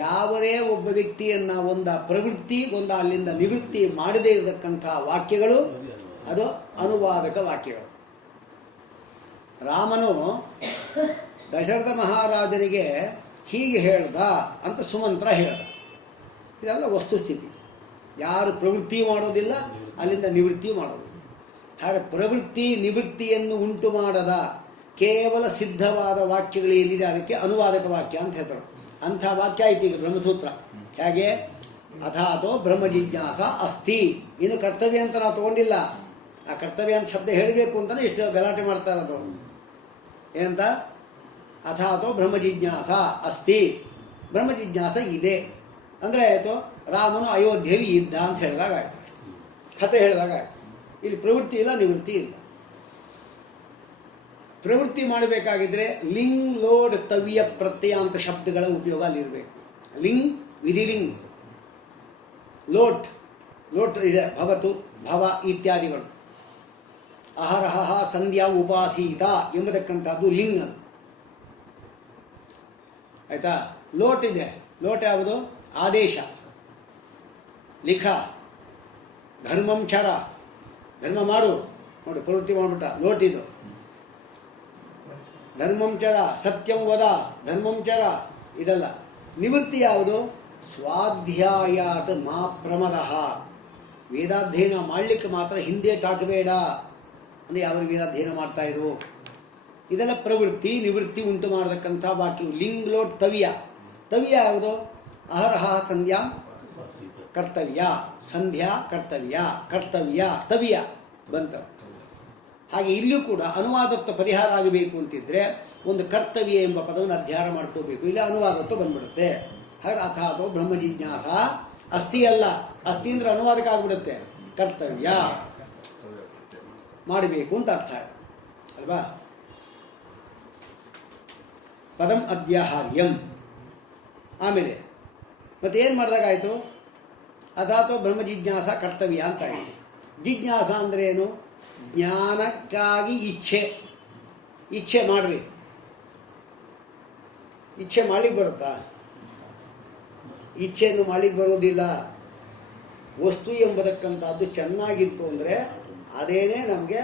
ಯಾವುದೇ ಒಬ್ಬ ವ್ಯಕ್ತಿಯನ್ನು ಒಂದು ಪ್ರವೃತ್ತಿ ಒಂದು ಅಲ್ಲಿಂದ ನಿವೃತ್ತಿ ಮಾಡದೇ ಇರತಕ್ಕಂಥ ವಾಕ್ಯಗಳು ಅದು ಅನುವಾದಕ ವಾಕ್ಯಗಳು. ರಾಮನು ದಶರಥ ಮಹಾರಾಜನಿಗೆ ಹೀಗೆ ಹೇಳ್ದ ಅಂತ ಸುಮಂತ್ರ ಹೇಳ್ದ. ಇದೆಲ್ಲ ವಸ್ತುಸ್ಥಿತಿ. ಯಾರು ಪ್ರವೃತ್ತಿ ಮಾಡೋದಿಲ್ಲ, ಅಲ್ಲಿಂದ ನಿವೃತ್ತಿ ಮಾಡೋದಿಲ್ಲ. ಹಾಗೆ ಪ್ರವೃತ್ತಿ ನಿವೃತ್ತಿಯನ್ನು ಉಂಟು ಮಾಡದ ಕೇವಲ ಸಿದ್ಧವಾದ ವಾಕ್ಯಗಳೇನಿದೆ ಅದಕ್ಕೆ ಅನುವಾದಕ ವಾಕ್ಯ ಅಂತ ಹೇಳ್ತಾರೆ. ಅಂಥ ವಾಕ್ಯ ಆಯ್ತು ಈಗ ಬ್ರಹ್ಮಸೂತ್ರ. ಹೇಗೆ? ಅಥಾತೋ ಬ್ರಹ್ಮ ಜಿಜ್ಞಾಸ ಅಸ್ತಿ. ಇನ್ನು ಕರ್ತವ್ಯ ಅಂತ ನಾವು ತಗೊಂಡಿಲ್ಲ. ಆ ಕರ್ತವ್ಯ ಅಂತ ಶಬ್ದ ಹೇಳಬೇಕು ಅಂತಲೇ ಇಷ್ಟು ಗಲಾಟೆ ಮಾಡ್ತಾ ಇರೋದು. ಏನಂತ? ಅಥಾತೋ ಬ್ರಹ್ಮ ಜಿಜ್ಞಾಸ ಅಸ್ತಿ, ಬ್ರಹ್ಮ ಜಿಜ್ಞಾಸ ಇದೆ ಅಂದರೆ ಆಯಿತು. ರಾಮನು ಅಯೋಧ್ಯೆಯಲ್ಲಿ ಇದ್ದ ಅಂತ ಹೇಳಿದಾಗ ಆಯಿತು, ಕಥೆ ಹೇಳಿದಾಗ ಆಯಿತು. ಇಲ್ಲಿ ಪ್ರವೃತ್ತಿ ಇಲ್ಲ, ನಿವೃತ್ತಿ ಇಲ್ಲ. ಪ್ರವೃತ್ತಿ ಮಾಡಬೇಕಾಗಿದ್ದರೆ ಲಿಂಗ್, ಲೋಡ್, ತವ್ಯ, ಪ್ರತ್ಯಯ ಅಂತ ಶಬ್ದಗಳ ಉಪಯೋಗ ಅಲ್ಲಿರಬೇಕು. ಲಿಂಗ್, ವಿಧಿಲಿಂಗ್, ಲೋಟ್, ಲೋಟ್ ಇದೆ, ಭವತು, ಭವ ಇತ್ಯಾದಿಗಳು. ಅಹರಹ ಸಂಧ್ಯಾ ಉಪಾಸೀತ ಎಂಬತಕ್ಕಂಥದ್ದು ಲಿಂಗ್. ಆಯಿತಾ? ಲೋಟ್ ಇದೆ. ಲೋಟ್ ಯಾವುದು? ಆದೇಶ, ಲಿಖ, ಧರ್ಮಂ ಚರ, ಧರ್ಮ ಮಾಡು. ನೋಡಿ ಪ್ರವೃತ್ತಿ ಮಾಡಿಬಿಟ್ಟ, ಲೋಟಿದು. ಧರ್ಮಂ ಚರ, ಸತ್ಯಂ ವದ, ಧರ್ಮಂ ಚರ, ಇದಲ್ಲ. ನಿವೃತ್ತಿ ಯಾವುದು? ಸ್ವಾಧ್ಯಾಯಾತ್ ಮಾ ಪ್ರಮದಃ. ವೇದಾಧ್ಯಯನ ಮಾಡಲಿಕ್ಕೆ ಮಾತ್ರ ಹಿಂದೆ ಟಾಕಬೇಡ. ಅಂದರೆ ಯಾವ ವೇದಾಧ್ಯಯನ ಮಾಡ್ತಾಯಿದ್ರು. ಇದೆಲ್ಲ ಪ್ರವೃತ್ತಿ ನಿವೃತ್ತಿ ಉಂಟು ಮಾಡತಕ್ಕಂಥ ವಾಕ್ಯವು. ಲಿಂಗ್ ಲೋಟ್ ತವ್ಯ. ತವ್ಯ ಯಾವುದು? ಅಹರಹ ಸಂಧ್ಯಾ ಕರ್ತವ್ಯ, ಸಂಧ್ಯಾ ಕರ್ತವ್ಯ, ಕರ್ತವ್ಯ ತವ್ಯ ಬಂತ. ಹಾಗೆ ಇಲ್ಲೂ ಕೂಡ ಅನುವಾದತ್ವ ಪರಿಹಾರ ಆಗಬೇಕು ಅಂತಿದ್ರೆ ಒಂದು ಕರ್ತವ್ಯ ಎಂಬ ಪದವನ್ನು ಅಧ್ಯಯನ ಮಾಡ್ಕೋಬೇಕು. ಇಲ್ಲ ಅನುವಾದತ್ವ ಬಂದ್ಬಿಡುತ್ತೆ. ಹಾಗೆ ಅಥಾತೋ ಬ್ರಹ್ಮ ಜಿಜ್ಞಾಸ. ಅಸ್ಥಿ ಅಲ್ಲ, ಅಸ್ಥಿ ಅಂದ್ರೆ ಅನುವಾದಕ್ಕೆ ಆಗ್ಬಿಡುತ್ತೆ. ಕರ್ತವ್ಯ ಮಾಡಬೇಕು ಅಂತ ಅರ್ಥ ಅಲ್ವಾ. ಪದಂ ಅಧ್ಯಾಹಾರ್ಯಂ. ಆಮೇಲೆ ಮತ್ತೆ ಏನು ಮಾಡಿದಾಗಾಯಿತು? ಅಥಾತೋ ಬ್ರಹ್ಮ ಜಿಜ್ಞಾಸ ಕರ್ತವ್ಯ ಅಂತ ಆಯಿತು. ಜಿಜ್ಞಾಸ ಅಂದರೆ ಏನು? ಜ್ಞಾನಕ್ಕಾಗಿ ಇಚ್ಛೆ. ಇಚ್ಛೆ ಮಾಡ್ರಿ. ಇಚ್ಛೆ ಮಾಡ್ಲಿಕ್ಕೆ ಬರುತ್ತಾ? ಇಚ್ಛೆಯನ್ನು ಮಾಡ್ಲಿಕ್ಕೆ ಬರೋದಿಲ್ಲ. ವಸ್ತು ಎಂಬತಕ್ಕಂಥದ್ದು ಚೆನ್ನಾಗಿತ್ತು ಅಂದರೆ ಅದೇನೇ ನಮಗೆ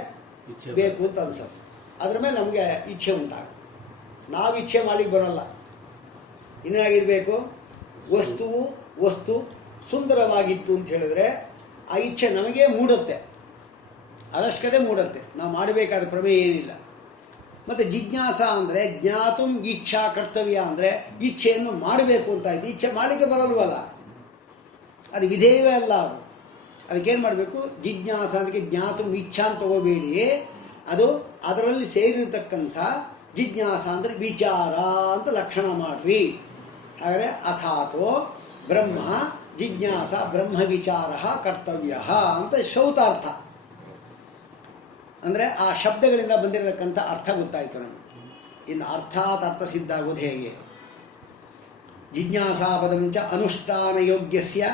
ಬೇಕು ಅಂತ ಅನ್ಸುತ್ತೆ. ಅದ್ರ ಮೇಲೆ ನಮಗೆ ಇಚ್ಛೆ ಉಂಟಾಗುತ್ತೆ. ನಾವು ಇಚ್ಛೆ ಮಾಡ್ಲಿಕ್ಕೆ ಬರೋಲ್ಲ. ಇನ್ನಾಗಿರಬೇಕು, ವಸ್ತು ಸುಂದರವಾಗಿತ್ತು ಅಂತ ಹೇಳಿದ್ರೆ ಆ ಇಚ್ಛೆ ನಮಗೇ ಮೂಡುತ್ತೆ. ಅದಷ್ಟೇ ಮೂಡುತ್ತೆ. ನಾವು ಮಾಡಬೇಕಾದ ಪ್ರಮೇಯ ಏನಿಲ್ಲ. ಮತ್ತು ಜಿಜ್ಞಾಸ ಅಂದರೆ ಜ್ಞಾತುಂ ಇಚ್ಛಾ ಕರ್ತವ್ಯ ಅಂದರೆ ಇಚ್ಛೆಯನ್ನು ಮಾಡಬೇಕು ಅಂತ ಆಯಿತು. ಇಚ್ಛೆ ಮಾಡಲಿಕ್ಕೆ ಬರಲ್ವಲ್ಲ, ಅದು ವಿಧೇಯವೇ ಅಲ್ಲ. ಅದು ಅದಕ್ಕೇನು ಮಾಡಬೇಕು? ಜಿಜ್ಞಾಸ ಅದಕ್ಕೆ ಜ್ಞಾತುಂ ಇಚ್ಛಾ ಅಂತ ತಗೋಬೇಡಿ. ಅದು ಅದರಲ್ಲಿ ಸೇರಿರ್ತಕ್ಕಂಥ ಜಿಜ್ಞಾಸ ಅಂದರೆ ವಿಚಾರ ಅಂತ ಲಕ್ಷಣ ಮಾಡ್ರಿ. ಹಾಗಾದರೆ ಅಥಾತೋ ಬ್ರಹ್ಮ ಜಿಜ್ಞಾಸ ಬ್ರಹ್ಮ ವಿಚಾರ ಕರ್ತವ್ಯ ಅಂತ ಶೌತಾರ್ಥ. ಅಂದರೆ ಆ ಶಬ್ದಗಳಿಂದ ಬಂದಿರತಕ್ಕಂಥ ಅರ್ಥ ಗೊತ್ತಾಯಿತು ನಮಗೆ. ಇನ್ನು ಅರ್ಥಾತ್ ಅರ್ಥ ಸಿದ್ಧ ಆಗೋದು ಹೇಗೆ? ಜಿಜ್ಞಾಸಾಪದಂಚ ಅನುಷ್ಠಾನ ಯೋಗ್ಯಸ್ಯ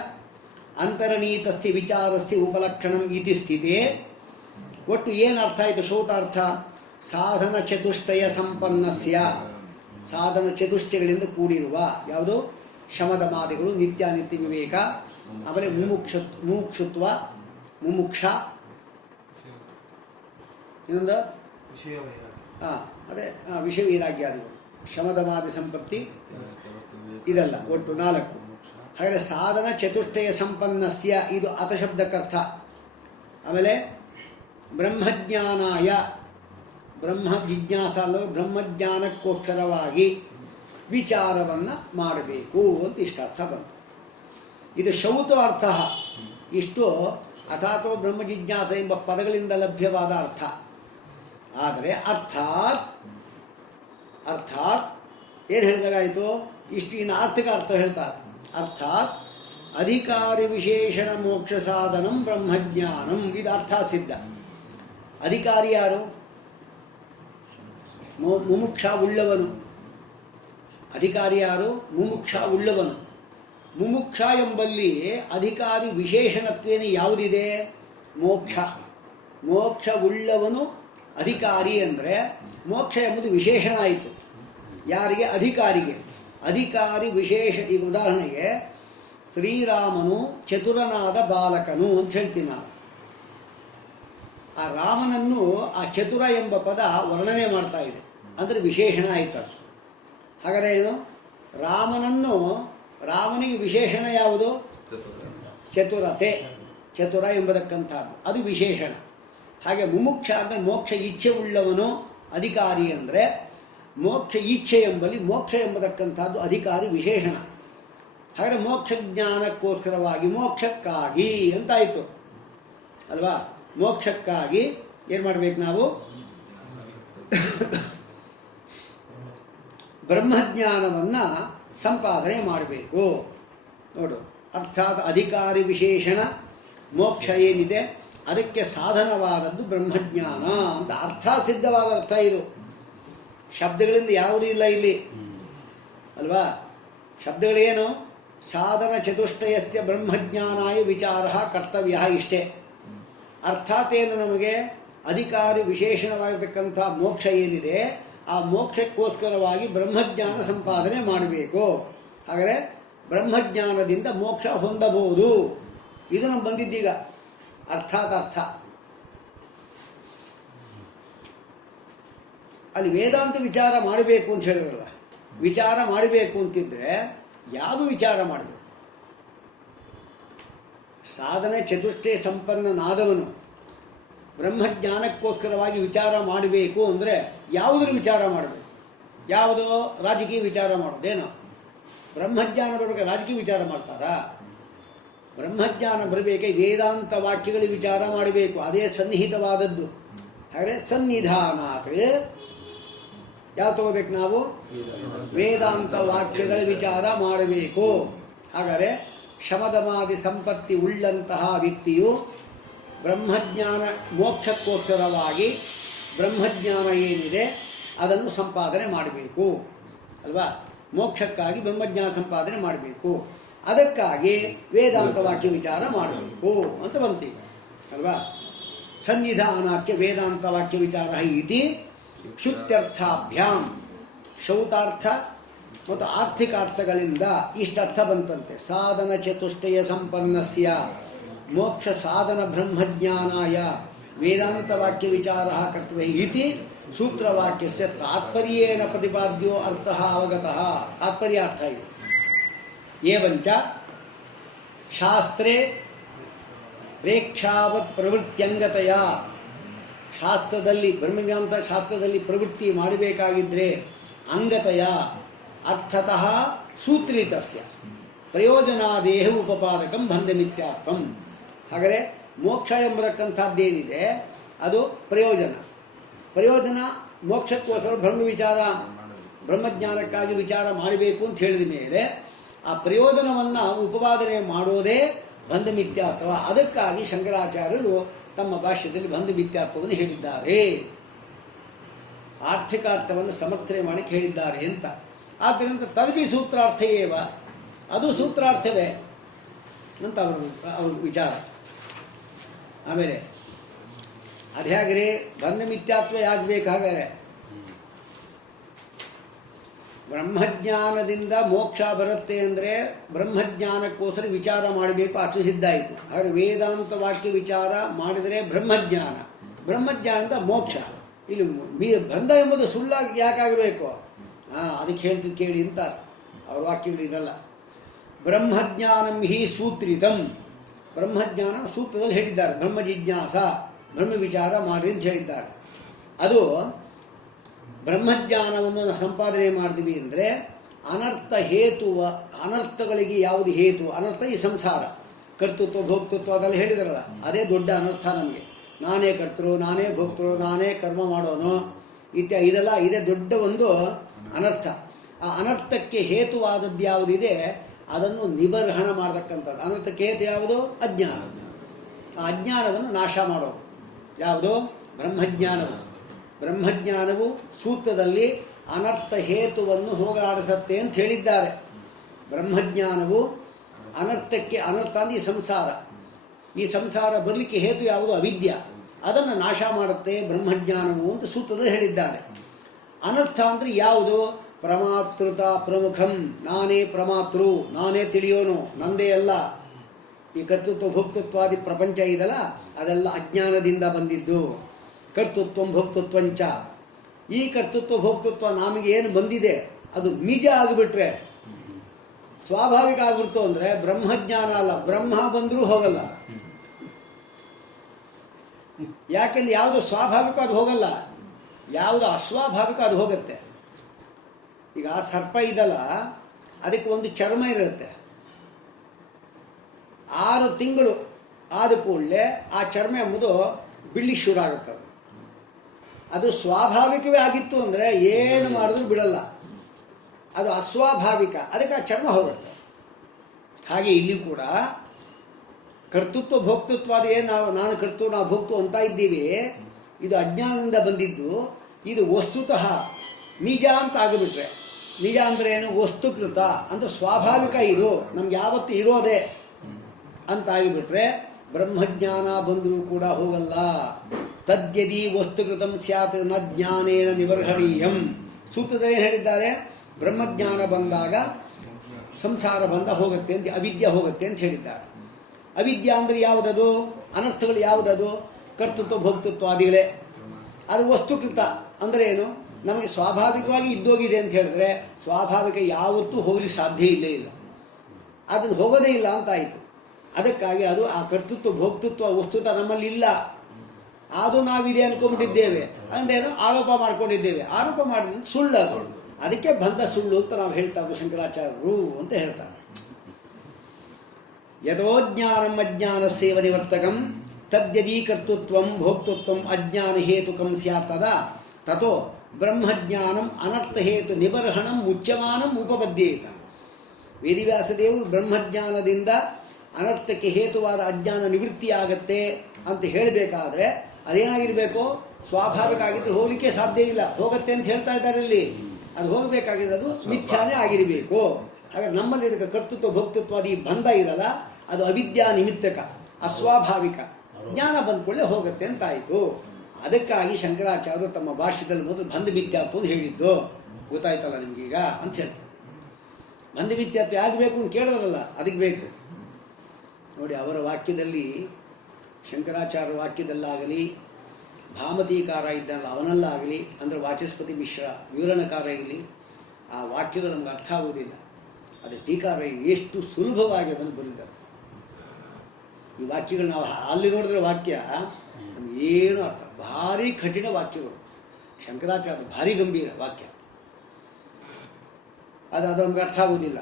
ಅಂತರ್ನೀತಸ್ತಿ ವಿಚಾರಸ್ತಿ ಉಪಲಕ್ಷಣಂ ಇತಿ ಸ್ಥಿತಿ. ಒಟ್ಟು ಏನು ಅರ್ಥ ಆಯಿತು? ಶೌತಾರ್ಥ ಸಾಧನ ಚತುಷ್ಟಯ ಸಂಪನ್ನಸ್ಯ. ಸಾಧನ ಚತುಷ್ಟಯಗಳಿಂದ ಕೂಡಿರುವ ಯಾವುದು? ಶಮದಮಾದಿಗಳು, ನಿತ್ಯಾನಿತ್ಯ ವಿವೇಕ, ಆಮೇಲೆ ಮುಮುಕ್ಷುತ್ವ, ಮುಮುಕ್ಷ, ಇನ್ನೊಂದು ಅದೇ ವಿಷಯ ವೈರಾಗ್ಯಾದಿಗಳು, ಶಮದಮಾದಿ ಸಂಪತ್ತಿ, ಇದೆಲ್ಲ ಒಟ್ಟು 4. ಹಾಗಾದರೆ ಸಾಧನ ಚತುಷ್ಟಯ ಸಂಪನ್ನಸ್ಯ ಇದು ಅತಶಬ್ದಕ್ಕರ್ಥ. ಆಮೇಲೆ ಬ್ರಹ್ಮಜ್ಞಾನಾಯ, ಬ್ರಹ್ಮ ಜಿಜ್ಞಾಸ ಅಲ್ಲವೇ ಬ್ರಹ್ಮಜ್ಞಾನಕ್ಕೋಸ್ಕರವಾಗಿ ವಿಚಾರವನ್ನು ಮಾಡಬೇಕು ಅಂತ ಇಷ್ಟು ಅರ್ಥ ಬಂತು. ಇದು ಶೌತ ಅರ್ಥ. ಇಷ್ಟು ಅಥಾತೋ ಬ್ರಹ್ಮ ಜಿಜ್ಞಾಸ ಎಂಬ ಪದಗಳಿಂದ ಲಭ್ಯವಾದ ಅರ್ಥ. ಆದರೆ ಅರ್ಥಾತ್ ಏನು ಹೇಳಿದಾಗಾಯಿತು? ಇಷ್ಟು ಇನ್ನು ಆರ್ಥಿಕ ಅರ್ಥ ಹೇಳ್ತಾರೆ. ಅರ್ಥಾತ್ ಅಧಿಕಾರಿ ವಿಶೇಷಣ ಮೋಕ್ಷ ಸಾಧನಂ ಬ್ರಹ್ಮಜ್ಞಾನಂ. ಇದು ಅರ್ಥ ಸಿದ್ಧ. ಅಧಿಕಾರಿ ಯಾರು? ಮುಮುಕ್ಷ ಉಳ್ಳವನು. ಅಧಿಕಾರಿ ಯಾರು? ಮುಮುಕ್ಷ ಉಳ್ಳವನು. ಮುಮುಕ್ಷ ಎಂಬಲ್ಲಿ ಅಧಿಕಾರಿ ವಿಶೇಷಣತ್ವೇನು ಯಾವುದಿದೆ? ಮೋಕ್ಷ. ಮೋಕ್ಷ ಉಳ್ಳವನು ಅಧಿಕಾರಿ ಅಂದರೆ ಮೋಕ್ಷ ಎಂಬುದು ವಿಶೇಷಣ ಆಯಿತು. ಯಾರಿಗೆ? ಅಧಿಕಾರಿಗೆ. ಅಧಿಕಾರಿ ವಿಶೇಷ. ಈಗ ಉದಾಹರಣೆಗೆ ಶ್ರೀರಾಮನು ಚತುರನಾದ ಬಾಲಕನು ಅಂತ ಹೇಳ್ತೀನಿ ನಾನು. ಆ ರಾಮನನ್ನು ಆ ಚತುರ ಎಂಬ ಪದ ವರ್ಣನೆ ಮಾಡ್ತಾ ಇದೆ, ಅಂದರೆ ವಿಶೇಷಣ ಆಯಿತು. ಹಾಗಾದರೆ ಏನು? ರಾಮನಿಗೆ ವಿಶೇಷಣ ಯಾವುದು? ಚತುರತೆ. ಚತುರ ಎಂಬತಕ್ಕಂಥದ್ದು ಅದು ವಿಶೇಷಣ. ಹಾಗೆ ಮುಮುಕ್ಷ ಅಂದರೆ ಮೋಕ್ಷ ಇಚ್ಛೆ ಉಳ್ಳವನು ಅಧಿಕಾರಿ. ಅಂದರೆ ಮೋಕ್ಷ ಇಚ್ಛೆ ಎಂಬಲ್ಲಿ ಮೋಕ್ಷ ಎಂಬತಕ್ಕಂಥದ್ದು ಅಧಿಕಾರಿ ವಿಶೇಷಣ. ಹಾಗಾದರೆ ಮೋಕ್ಷ ಜ್ಞಾನಕ್ಕೋಸ್ಕರವಾಗಿ, ಮೋಕ್ಷಕ್ಕಾಗಿ ಅಂತಾಯಿತು ಅಲ್ವಾ? ಮೋಕ್ಷಕ್ಕಾಗಿ ಏನು ಮಾಡಬೇಕು ನಾವು? ಬ್ರಹ್ಮಜ್ಞಾನವನ್ನು ಸಂಪಾದನೆ ಮಾಡಬೇಕು. ನೋಡು, ಅರ್ಥಾತ್ ಅಧಿಕಾರಿ ವಿಶೇಷಣ ಮೋಕ್ಷ ಏನಿದೆ ಅದಕ್ಕೆ ಸಾಧನವಾದದ್ದು ಬ್ರಹ್ಮಜ್ಞಾನ ಅಂತ ಅರ್ಥ ಸಿದ್ಧವಾದ ಅರ್ಥ ಇದು. ಶಬ್ದಗಳಿಂದ ಯಾವುದೂ ಇಲ್ಲ ಇಲ್ಲಿ ಅಲ್ವಾ? ಶಬ್ದಗಳೇನು? ಸಾಧನ ಚತುಷ್ಟಯಸ್ಯ ಬ್ರಹ್ಮಜ್ಞಾನಾಯ ವಿಚಾರ ಕರ್ತವ್ಯ, ಇಷ್ಟೇ. ಅರ್ಥಾತ್ ಏನು ನಮಗೆ? ಅಧಿಕಾರಿ ವಿಶೇಷಣವಾಗಿರ್ತಕ್ಕಂಥ ಮೋಕ್ಷ ಏನಿದೆ ಆ ಮೋಕ್ಷಕ್ಕೋಸ್ಕರವಾಗಿ ಬ್ರಹ್ಮಜ್ಞಾನ ಸಂಪಾದನೆ ಮಾಡಬೇಕು. ಹಾಗಾದರೆ ಬ್ರಹ್ಮಜ್ಞಾನದಿಂದ ಮೋಕ್ಷ ಹೊಂದಬಹುದು. ಇದು ನಮ್ಗೆ ಬಂದಿದ್ದೀಗ. ಅರ್ಥಾತ್ ಅರ್ಥ ಅಲ್ಲಿ ವೇದಾಂತ ವಿಚಾರ ಮಾಡಬೇಕು ಅಂತ ಹೇಳಿದ್ರಲ್ಲ, ವಿಚಾರ ಮಾಡಬೇಕು ಅಂತಿದ್ರೆ ಯಾವುದು ವಿಚಾರ ಮಾಡಬೇಕು? ಸಾಧನೆ ಚತುಷ್ಟಯ ಸಂಪನ್ನನಾದವನು ಬ್ರಹ್ಮಜ್ಞಾನಕ್ಕೋಸ್ಕರವಾಗಿ ವಿಚಾರ ಮಾಡಬೇಕು ಅಂದರೆ ಯಾವುದ್ರ ವಿಚಾರ ಮಾಡಬೇಕು? ಯಾವುದೋ ರಾಜಕೀಯ ವಿಚಾರ ಮಾಡೋದೇನೋ? ಬ್ರಹ್ಮಜ್ಞಾನ ಬರಬೇಕು ರಾಜಕೀಯ ವಿಚಾರ ಮಾಡ್ತಾರಾ? ಬ್ರಹ್ಮಜ್ಞಾನ ಬರಬೇಕೆ ವೇದಾಂತ ವಾಕ್ಯಗಳ ವಿಚಾರ ಮಾಡಬೇಕು, ಅದೇ ಸನ್ನಿಹಿತವಾದದ್ದು. ಹಾಗೆ ಸನ್ನಿಧಾನಾತ್ ಯಾವ ತಗೋಬೇಕು ನಾವು? ವೇದಾಂತ ವಾಕ್ಯಗಳ ವಿಚಾರ ಮಾಡಬೇಕು. ಹಾಗಾದರೆ ಶಮದಮಾದಿ ಸಂಪತ್ತಿ ಉಳ್ಳಂತಹ ವ್ಯಕ್ತಿಯು ಬ್ರಹ್ಮಜ್ಞಾನ ಮೋಕ್ಷಕ್ಕೋಸ್ಕರವಾಗಿ ಬ್ರಹ್ಮಜ್ಞಾನ ಏನಿದೆ ಅದನ್ನು ಸಂಪಾದನೆ ಮಾಡಬೇಕು ಅಲ್ವಾ? ಮೋಕ್ಷಕ್ಕಾಗಿ ಬ್ರಹ್ಮಜ್ಞಾನ ಸಂಪಾದನೆ ಮಾಡಬೇಕು, ಅದಕ್ಕಾಗಿ ವೇದಾಂತ ವಾಕ್ಯ ವಿಚಾರ ಮಾಡಬೇಕು ಅಂತ ಬಂತೀಗ ಅಲ್ವಾ? ಸನ್ನಿಧಾನಾಖ್ಯ ವೇದಾಂತ ವಾಕ್ಯ ವಿಚಾರ ಇತಿ ಶುತ್ಯರ್ಥಾಭ್ಯಾಂ, ಶೌತಾರ್ಥ ಮತ್ತು ಆರ್ಥಿಕಾರ್ಥಗಳಿಂದ ಇಷ್ಟರ್ಥ ಬಂತಂತೆ. ಸಾಧನ ಚತುಷ್ಟಯ ಸಂಪನ್ನಸ್ಯ ಮೋಕ್ಷ ಸಾಧನ ಬ್ರಹ್ಮಜ್ಞಾನಾಯ ವೇದಾಂತ ವಾಕ್ಯ ವಿಚಾರ ಕರ್ತವ್ಯ ಇತಿ ಸೂತ್ರವಾಕ್ಯಸ್ಯ ತಾತ್ಪರ್ಯೇಣ ಪ್ರತಿಪಾದ್ಯೋ ಅರ್ಥ ಅವಗತಃ. ತಾತ್ಪರ್ಯ ಅರ್ಥ ಇದು. ಏವಂಚ ಶಾಸ್ತ್ರೇ ಪ್ರೇಕ್ಷಾವತ್ ಪ್ರವೃತ್ತಿಯಂಗತೆಯ, ಶಾಸ್ತ್ರದಲ್ಲಿ ಬ್ರಹ್ಮಜ್ಞಾನ ಶಾಸ್ತ್ರದಲ್ಲಿ ಪ್ರವೃತ್ತಿ ಮಾಡಬೇಕಾಗಿದ್ದರೆ ಅಂಗತೆಯ ಅರ್ಥತಃ ಸೂತ್ರಿತಸ್ಯ ಪ್ರಯೋಜನಾದೇಹ ಉಪಪಾದಕಂ ಬಂಧಮಿತ್ಯಾರ್ಥಂ. ಹಾಗಾದರೆ ಮೋಕ್ಷ ಎಂಬತಕ್ಕಂಥದ್ದೇನಿದೆ ಅದು ಪ್ರಯೋಜನ. ಪ್ರಯೋಜನ ಮೋಕ್ಷಕ್ಕೋಸ್ಕರ ಬ್ರಹ್ಮ ವಿಚಾರ ಬ್ರಹ್ಮಜ್ಞಾನಕ್ಕಾಗಿ ವಿಚಾರ ಮಾಡಬೇಕು ಅಂತ ಹೇಳಿದ ಮೇಲೆ ಆ ಪ್ರಯೋಜನವನ್ನು ಉಪಪಾದನೆ ಮಾಡೋದೇ ಬಂಧ ಮಿಥ್ಯಾರ್ಥವ. ಅದಕ್ಕಾಗಿ ಶಂಕರಾಚಾರ್ಯರು ತಮ್ಮ ಭಾಷ್ಯದಲ್ಲಿ ಬಂಧ ಮಿಥ್ಯಾರ್ಥವನ್ನು ಹೇಳಿದ್ದಾರೆ, ಆರ್ಥಿಕಾರ್ಥವನ್ನು ಸಮರ್ಥನೆ ಮಾಡಲಿಕ್ಕೆ ಹೇಳಿದ್ದಾರೆ ಅಂತ. ಆದ್ದರಿಂದ ತದಪಿ ಸೂತ್ರಾರ್ಥಯೇವ, ಅದು ಸೂತ್ರಾರ್ಥವೇ ಅಂತ ಅವ್ರ ವಿಚಾರ. ಆಮೇಲೆ ಅದು ಹೇಗ್ರಿ ಬಂಧ ಮಿಥ್ಯಾತ್ವ ಯಾಕೆ ಬೇಕಾದರೆ ಬ್ರಹ್ಮಜ್ಞಾನದಿಂದ ಮೋಕ್ಷ ಬರುತ್ತೆ ಅಂದರೆ ಬ್ರಹ್ಮಜ್ಞಾನಕ್ಕೋಸ್ಕರ ವಿಚಾರ ಮಾಡಬೇಕು, ಅಷ್ಟು ಸಿದ್ಧಾಯಿತು. ಹಾಗೆ ವೇದಾಂತ ವಾಕ್ಯ ವಿಚಾರ ಮಾಡಿದರೆ ಬ್ರಹ್ಮಜ್ಞಾನ, ಬ್ರಹ್ಮಜ್ಞಾನದಿಂದ ಮೋಕ್ಷ. ಇಲ್ಲಿ ಬಂಧ ಎಂಬುದು ಸುಳ್ಳಾಗಿ ಯಾಕಾಗಬೇಕು? ಅದಕ್ಕೆ ಹೇಳ್ತೀವಿ ಕೇಳಿ ಅಂತಾರೆ ಅವ್ರ ವಾಕ್ಯಗಳು. ಇದಲ್ಲ ಬ್ರಹ್ಮಜ್ಞಾನಂ ಹಿ ಸೂತ್ರಿತಂ, ಬ್ರಹ್ಮಜ್ಞಾನ ಸೂತ್ರದಲ್ಲಿ ಹೇಳಿದ್ದಾರೆ. ಬ್ರಹ್ಮ ಜಿಜ್ಞಾಸ, ಬ್ರಹ್ಮ ವಿಚಾರ ಮಾಡಿ ಅಂತ ಹೇಳಿದ್ದಾರೆ. ಅದು ಬ್ರಹ್ಮಜ್ಞಾನವನ್ನು ಸಂಪಾದನೆ ಮಾಡ್ತೀವಿ ಅಂದರೆ ಅನರ್ಥ ಹೇತುವ, ಅನರ್ಥಗಳಿಗೆ ಯಾವುದು ಹೇತು? ಅನರ್ಥ ಈ ಸಂಸಾರ, ಕರ್ತೃತ್ವ ಭೋಕ್ತೃತ್ವ ಅದೆಲ್ಲ ಹೇಳಿದಾರಲ್ಲ, ಅದೇ ದೊಡ್ಡ ಅನರ್ಥ ನಮಗೆ. ನಾನೇ ಕರ್ತೃ, ನಾನೇ ಭೋಕ್ತೃ, ನಾನೇ ಕರ್ಮ ಮಾಡೋನು ಇತ್ಯಾದಿ, ಇದೆಲ್ಲ ಇದೇ ದೊಡ್ಡ ಒಂದು ಅನರ್ಥ. ಆ ಅನರ್ಥಕ್ಕೆ ಹೇತುವಾದದ್ದು ಯಾವುದಿದೆ ಅದನ್ನು ನಿಬರ್ಹಣ ಮಾಡತಕ್ಕಂಥದ್ದು. ಅನರ್ಥಕ್ಕೆ ಹೇತು ಯಾವುದು? ಅಜ್ಞಾನ. ಆ ಅಜ್ಞಾನವನ್ನು ನಾಶ ಮಾಡೋದು ಯಾವುದು? ಬ್ರಹ್ಮಜ್ಞಾನವು. ಬ್ರಹ್ಮಜ್ಞಾನವು ಸೂತ್ರದಲ್ಲಿ ಅನರ್ಥ ಹೇತುವನ್ನು ಹೋಗಲಾಡಿಸುತ್ತೆ ಅಂತ ಹೇಳಿದ್ದಾರೆ. ಬ್ರಹ್ಮಜ್ಞಾನವು ಅನರ್ಥಕ್ಕೆ, ಅನರ್ಥ ಅಂದರೆ ಈ ಸಂಸಾರ, ಈ ಸಂಸಾರ ಬರಲಿಕ್ಕೆ ಹೇತು ಯಾವುದು? ಅವಿದ್ಯ. ಅದನ್ನು ನಾಶ ಮಾಡುತ್ತೆ ಬ್ರಹ್ಮಜ್ಞಾನವು ಅಂತ ಸೂತ್ರದಲ್ಲಿ ಹೇಳಿದ್ದಾರೆ. ಅನರ್ಥ ಅಂದರೆ ಯಾವುದು? ಪ್ರಮಾತೃತ ಪ್ರಮುಖಂ, ನಾನೇ ಪ್ರಮಾತೃ, ನಾನೇ ತಿಳಿಯೋನು, ನಂದೇ ಅಲ್ಲ. ಈ ಕರ್ತೃತ್ವ ಭೋಕ್ತೃತ್ವಾದಿ ಪ್ರಪಂಚ ಇದಲ್ಲ, ಅದೆಲ್ಲ ಅಜ್ಞಾನದಿಂದ ಬಂದಿದ್ದು. ಕರ್ತೃತ್ವ ಭೋಕ್ತೃತ್ವಂಚ, ಈ ಕರ್ತೃತ್ವ ಭೋಕ್ತೃತ್ವ ನಮಗೆ ಏನು ಬಂದಿದೆ ಅದು ನಿಜ ಆಗಿಬಿಟ್ರೆ, ಸ್ವಾಭಾವಿಕ ಆಗಿಬಿಡ್ತು ಅಂದರೆ ಬ್ರಹ್ಮಜ್ಞಾನ ಅಲ್ಲ, ಬ್ರಹ್ಮ ಬಂದರೂ ಹೋಗಲ್ಲ. ಯಾಕೆಂದ್ರೆ ಯಾವುದು ಸ್ವಾಭಾವಿಕ ಅದು ಹೋಗಲ್ಲ, ಯಾವುದು ಅಸ್ವಾಭಾವಿಕ ಅದು ಹೋಗುತ್ತೆ. ಈಗ ಸರ್ಪ ಇದಲ್ಲ, ಅದಕ್ಕೆ ಒಂದು ಚರ್ಮ ಇರುತ್ತೆ. 6 ತಿಂಗಳು ಆದ ಕೂಡಲೇ ಆ ಚರ್ಮ ಎಂಬುದು ಬಿಳಿ ಶುರು ಆಗುತ್ತದೆ. ಅದು ಸ್ವಾಭಾವಿಕವೇ ಆಗಿತ್ತು ಅಂದರೆ ಏನು ಮಾಡಿದ್ರೂ ಬಿಡಲ್ಲ. ಅದು ಅಸ್ವಾಭಾವಿಕ, ಅದಕ್ಕೆ ಆ ಚರ್ಮ ಹೋಗುತ್ತೆ. ಹಾಗೆ ಇಲ್ಲಿ ಕೂಡ ಕರ್ತೃತ್ವ ಭೋಕ್ತೃತ್ವ ಏನು ನಾನು ಕರ್ತೃ ನಾವು ಭೋಕ್ತು ಅಂತ ಇದ್ದೀವಿ, ಇದು ಅಜ್ಞಾನದಿಂದ ಬಂದಿದ್ದು. ಇದು ವಸ್ತುತಃ ನಿಜ ಅಂತ ಆಗಿಬಿಟ್ರೆ, ನಿಜ ಅಂದರೆ ಏನು? ವಸ್ತುಕೃತ ಅಂದರೆ ಸ್ವಾಭಾವಿಕ, ಇದು ನಮ್ಗೆ ಯಾವತ್ತೂ ಇರೋದೇ ಅಂತ ಆಗಿಬಿಟ್ರೆ ಬ್ರಹ್ಮಜ್ಞಾನ ಬಂದರೂ ಕೂಡ ಹೋಗಲ್ಲ. ತದ್ಯದಿ ವಸ್ತುಕೃತಂ ಸ್ಯಾತ್ ನ ಜ್ಞಾನೇನ ನಿವರ್ಹಣೀಯಂ. ಸೂತ್ರದಲ್ಲಿ ಹೇಳಿದ್ದಾರೆ, ಬ್ರಹ್ಮಜ್ಞಾನ ಬಂದಾಗ ಸಂಸಾರ ಬಂಧ ಹೋಗುತ್ತೆ ಅಂತ, ಅವಿದ್ಯೆ ಹೋಗುತ್ತೆ ಅಂತ ಹೇಳಿದ್ದಾರೆ. ಅವಿದ್ಯೆ ಅಂದರೆ ಯಾವುದದು? ಅನರ್ಥಗಳು ಯಾವುದದು? ಕರ್ತೃತ್ವ ಭೋಕ್ತೃತ್ವಾದಿಗಳೇ. ಅದು ವಸ್ತುಕೃತ ಅಂದರೆ ಏನು? ನಮಗೆ ಸ್ವಾಭಾವಿಕವಾಗಿ ಇದ್ದೋಗಿದೆ ಅಂತ ಹೇಳಿದ್ರೆ ಸ್ವಾಭಾವಿಕ ಯಾವತ್ತೂ ಹೋಗಲಿಕ್ಕೆ ಸಾಧ್ಯ ಇಲ್ಲೇ ಇಲ್ಲ, ಅದನ್ನು ಹೋಗೋದೇ ಇಲ್ಲ ಅಂತಾಯಿತು. ಅದಕ್ಕಾಗಿ ಅದು ಆ ಕರ್ತೃತ್ವ ಭೋಕ್ತೃತ್ವ ವಸ್ತುತ ನಮ್ಮಲ್ಲಿ ಇಲ್ಲ, ಅದು ನಾವಿದೆ ಅಂದ್ಕೊಂಡ್ಬಿಟ್ಟಿದ್ದೇವೆ, ಅಂದೇನು ಆರೋಪ ಮಾಡ್ಕೊಂಡಿದ್ದೇವೆ. ಆರೋಪ ಮಾಡಿದ್ರೆ ಸುಳ್ಳು, ಅದು ಅದಕ್ಕೆ ಬಂದ ಸುಳ್ಳು ಅಂತ ನಾವು ಹೇಳ್ತಾ ಇದ್ದು ಶಂಕರಾಚಾರ್ಯರು ಅಂತ ಹೇಳ್ತಾರೆ. ಯಥೋ ಜ್ಞಾನಂ ಅಜ್ಞಾನಸ್ಯೇವ ನಿವರ್ತಕಂ ತದ್ಯದಿ ಕರ್ತೃತ್ವಂ ಭೋಕ್ತೃತ್ವಂ ಅಜ್ಞಾನ ಹೇತುಕಂ ಸ್ಯಾತ್ ತದಾ ತಥೋ ಬ್ರಹ್ಮಜ್ಞಾನಂ ಅನರ್ಥ ಹೇತು ನಿಬರ್ಹಣಂ ಮುಚ್ಯಮಾನಂ ಉಪಪದ್ಯೇತ. ವೇದಿವ್ಯಾಸದೇವರು ಬ್ರಹ್ಮಜ್ಞಾನದಿಂದ ಅನರ್ಥಕ್ಕೆ ಹೇತುವಾದ ಅಜ್ಞಾನ ನಿವೃತ್ತಿಯಾಗತ್ತೆ ಅಂತ ಹೇಳಬೇಕಾದ್ರೆ ಅದೇನಾಗಿರಬೇಕು? ಸ್ವಾಭಾವಿಕ ಆಗಿದ್ದರೆ ಹೋಗಲಿಕ್ಕೆ ಸಾಧ್ಯ ಇಲ್ಲ, ಹೋಗುತ್ತೆ ಅಂತ ಹೇಳ್ತಾ ಇದ್ದಾರೆ ಇಲ್ಲಿ. ಅದು ಹೋಗಬೇಕಾಗಿದ್ದು ಅದು ಮಿಥ್ಯಾನೇ ಆಗಿರಬೇಕು. ಹಾಗೆ ನಮ್ಮಲ್ಲಿ ಕರ್ತೃತ್ವ ಭೋಕ್ತೃತ್ವ ಈ ಬಂಧ ಇದಲ್ಲ, ಅದು ಅವಿದ್ಯಾ ನಿಮಿತ್ತಕ, ಅಸ್ವಾಭಾವಿಕ. ಜ್ಞಾನ ಬಂದ್ಕೊಳ್ಳೆ ಹೋಗುತ್ತೆ ಅಂತಾಯಿತು. ಅದಕ್ಕಾಗಿ ಶಂಕರಾಚಾರ್ಯರು ತಮ್ಮ ಭಾಷ್ಯದಲ್ಲಿ ಮೊದಲು ಬಂಧ ಮಿಥ್ಯಾತ್ವ ಹೇಳಿದ್ದು. ಗೊತ್ತಾಯ್ತಲ್ಲ ನಿಮಗೀಗ ಅಂತ ಹೇಳ್ತಾರೆ. ಬಂಧ ಮಿಥ್ಯಾತ್ವ ಆಗಬೇಕು ಅಂತ ಕೇಳಿದ್ರಲ್ಲ, ಅದಕ್ಕೆ ಬೇಕು ನೋಡಿ. ಅವರ ವಾಕ್ಯದಲ್ಲಿ, ಶಂಕರಾಚಾರ್ಯ ವಾಕ್ಯದಲ್ಲಾಗಲಿ, ಭಾಮತೀಕಾರ ಇದ್ದಲ್ಲ ಅವನಲ್ಲಾಗಲಿ, ಅಂದರೆ ವಾಚಸ್ಪತಿ ಮಿಶ್ರ ವಿವರಣಕಾರ ಇರಲಿ, ಆ ವಾಕ್ಯಗಳು ನಮ್ಗೆ ಅರ್ಥ ಆಗುವುದಿಲ್ಲ. ಅದು ಟೀಕಾರ ಎಷ್ಟು ಸುಲಭವಾಗಿ ಅದನ್ನು ಬರೆದಿದ್ದಾರೆ. ಈ ವಾಕ್ಯಗಳು ನಾವು ಅಲ್ಲಿ ನೋಡಿದ್ರೆ ವಾಕ್ಯ ನಮಗೇನು ಅರ್ಥ, ಭಾರಿ ಕಠಿಣ ವಾಕ್ಯಗಳು. ಶಂಕರಾಚಾರ್ಯ ಭಾರಿ ಗಂಭೀರ ವಾಕ್ಯ, ಅದು ನಮ್ಗೆ ಅರ್ಥ ಆಗುವುದಿಲ್ಲ.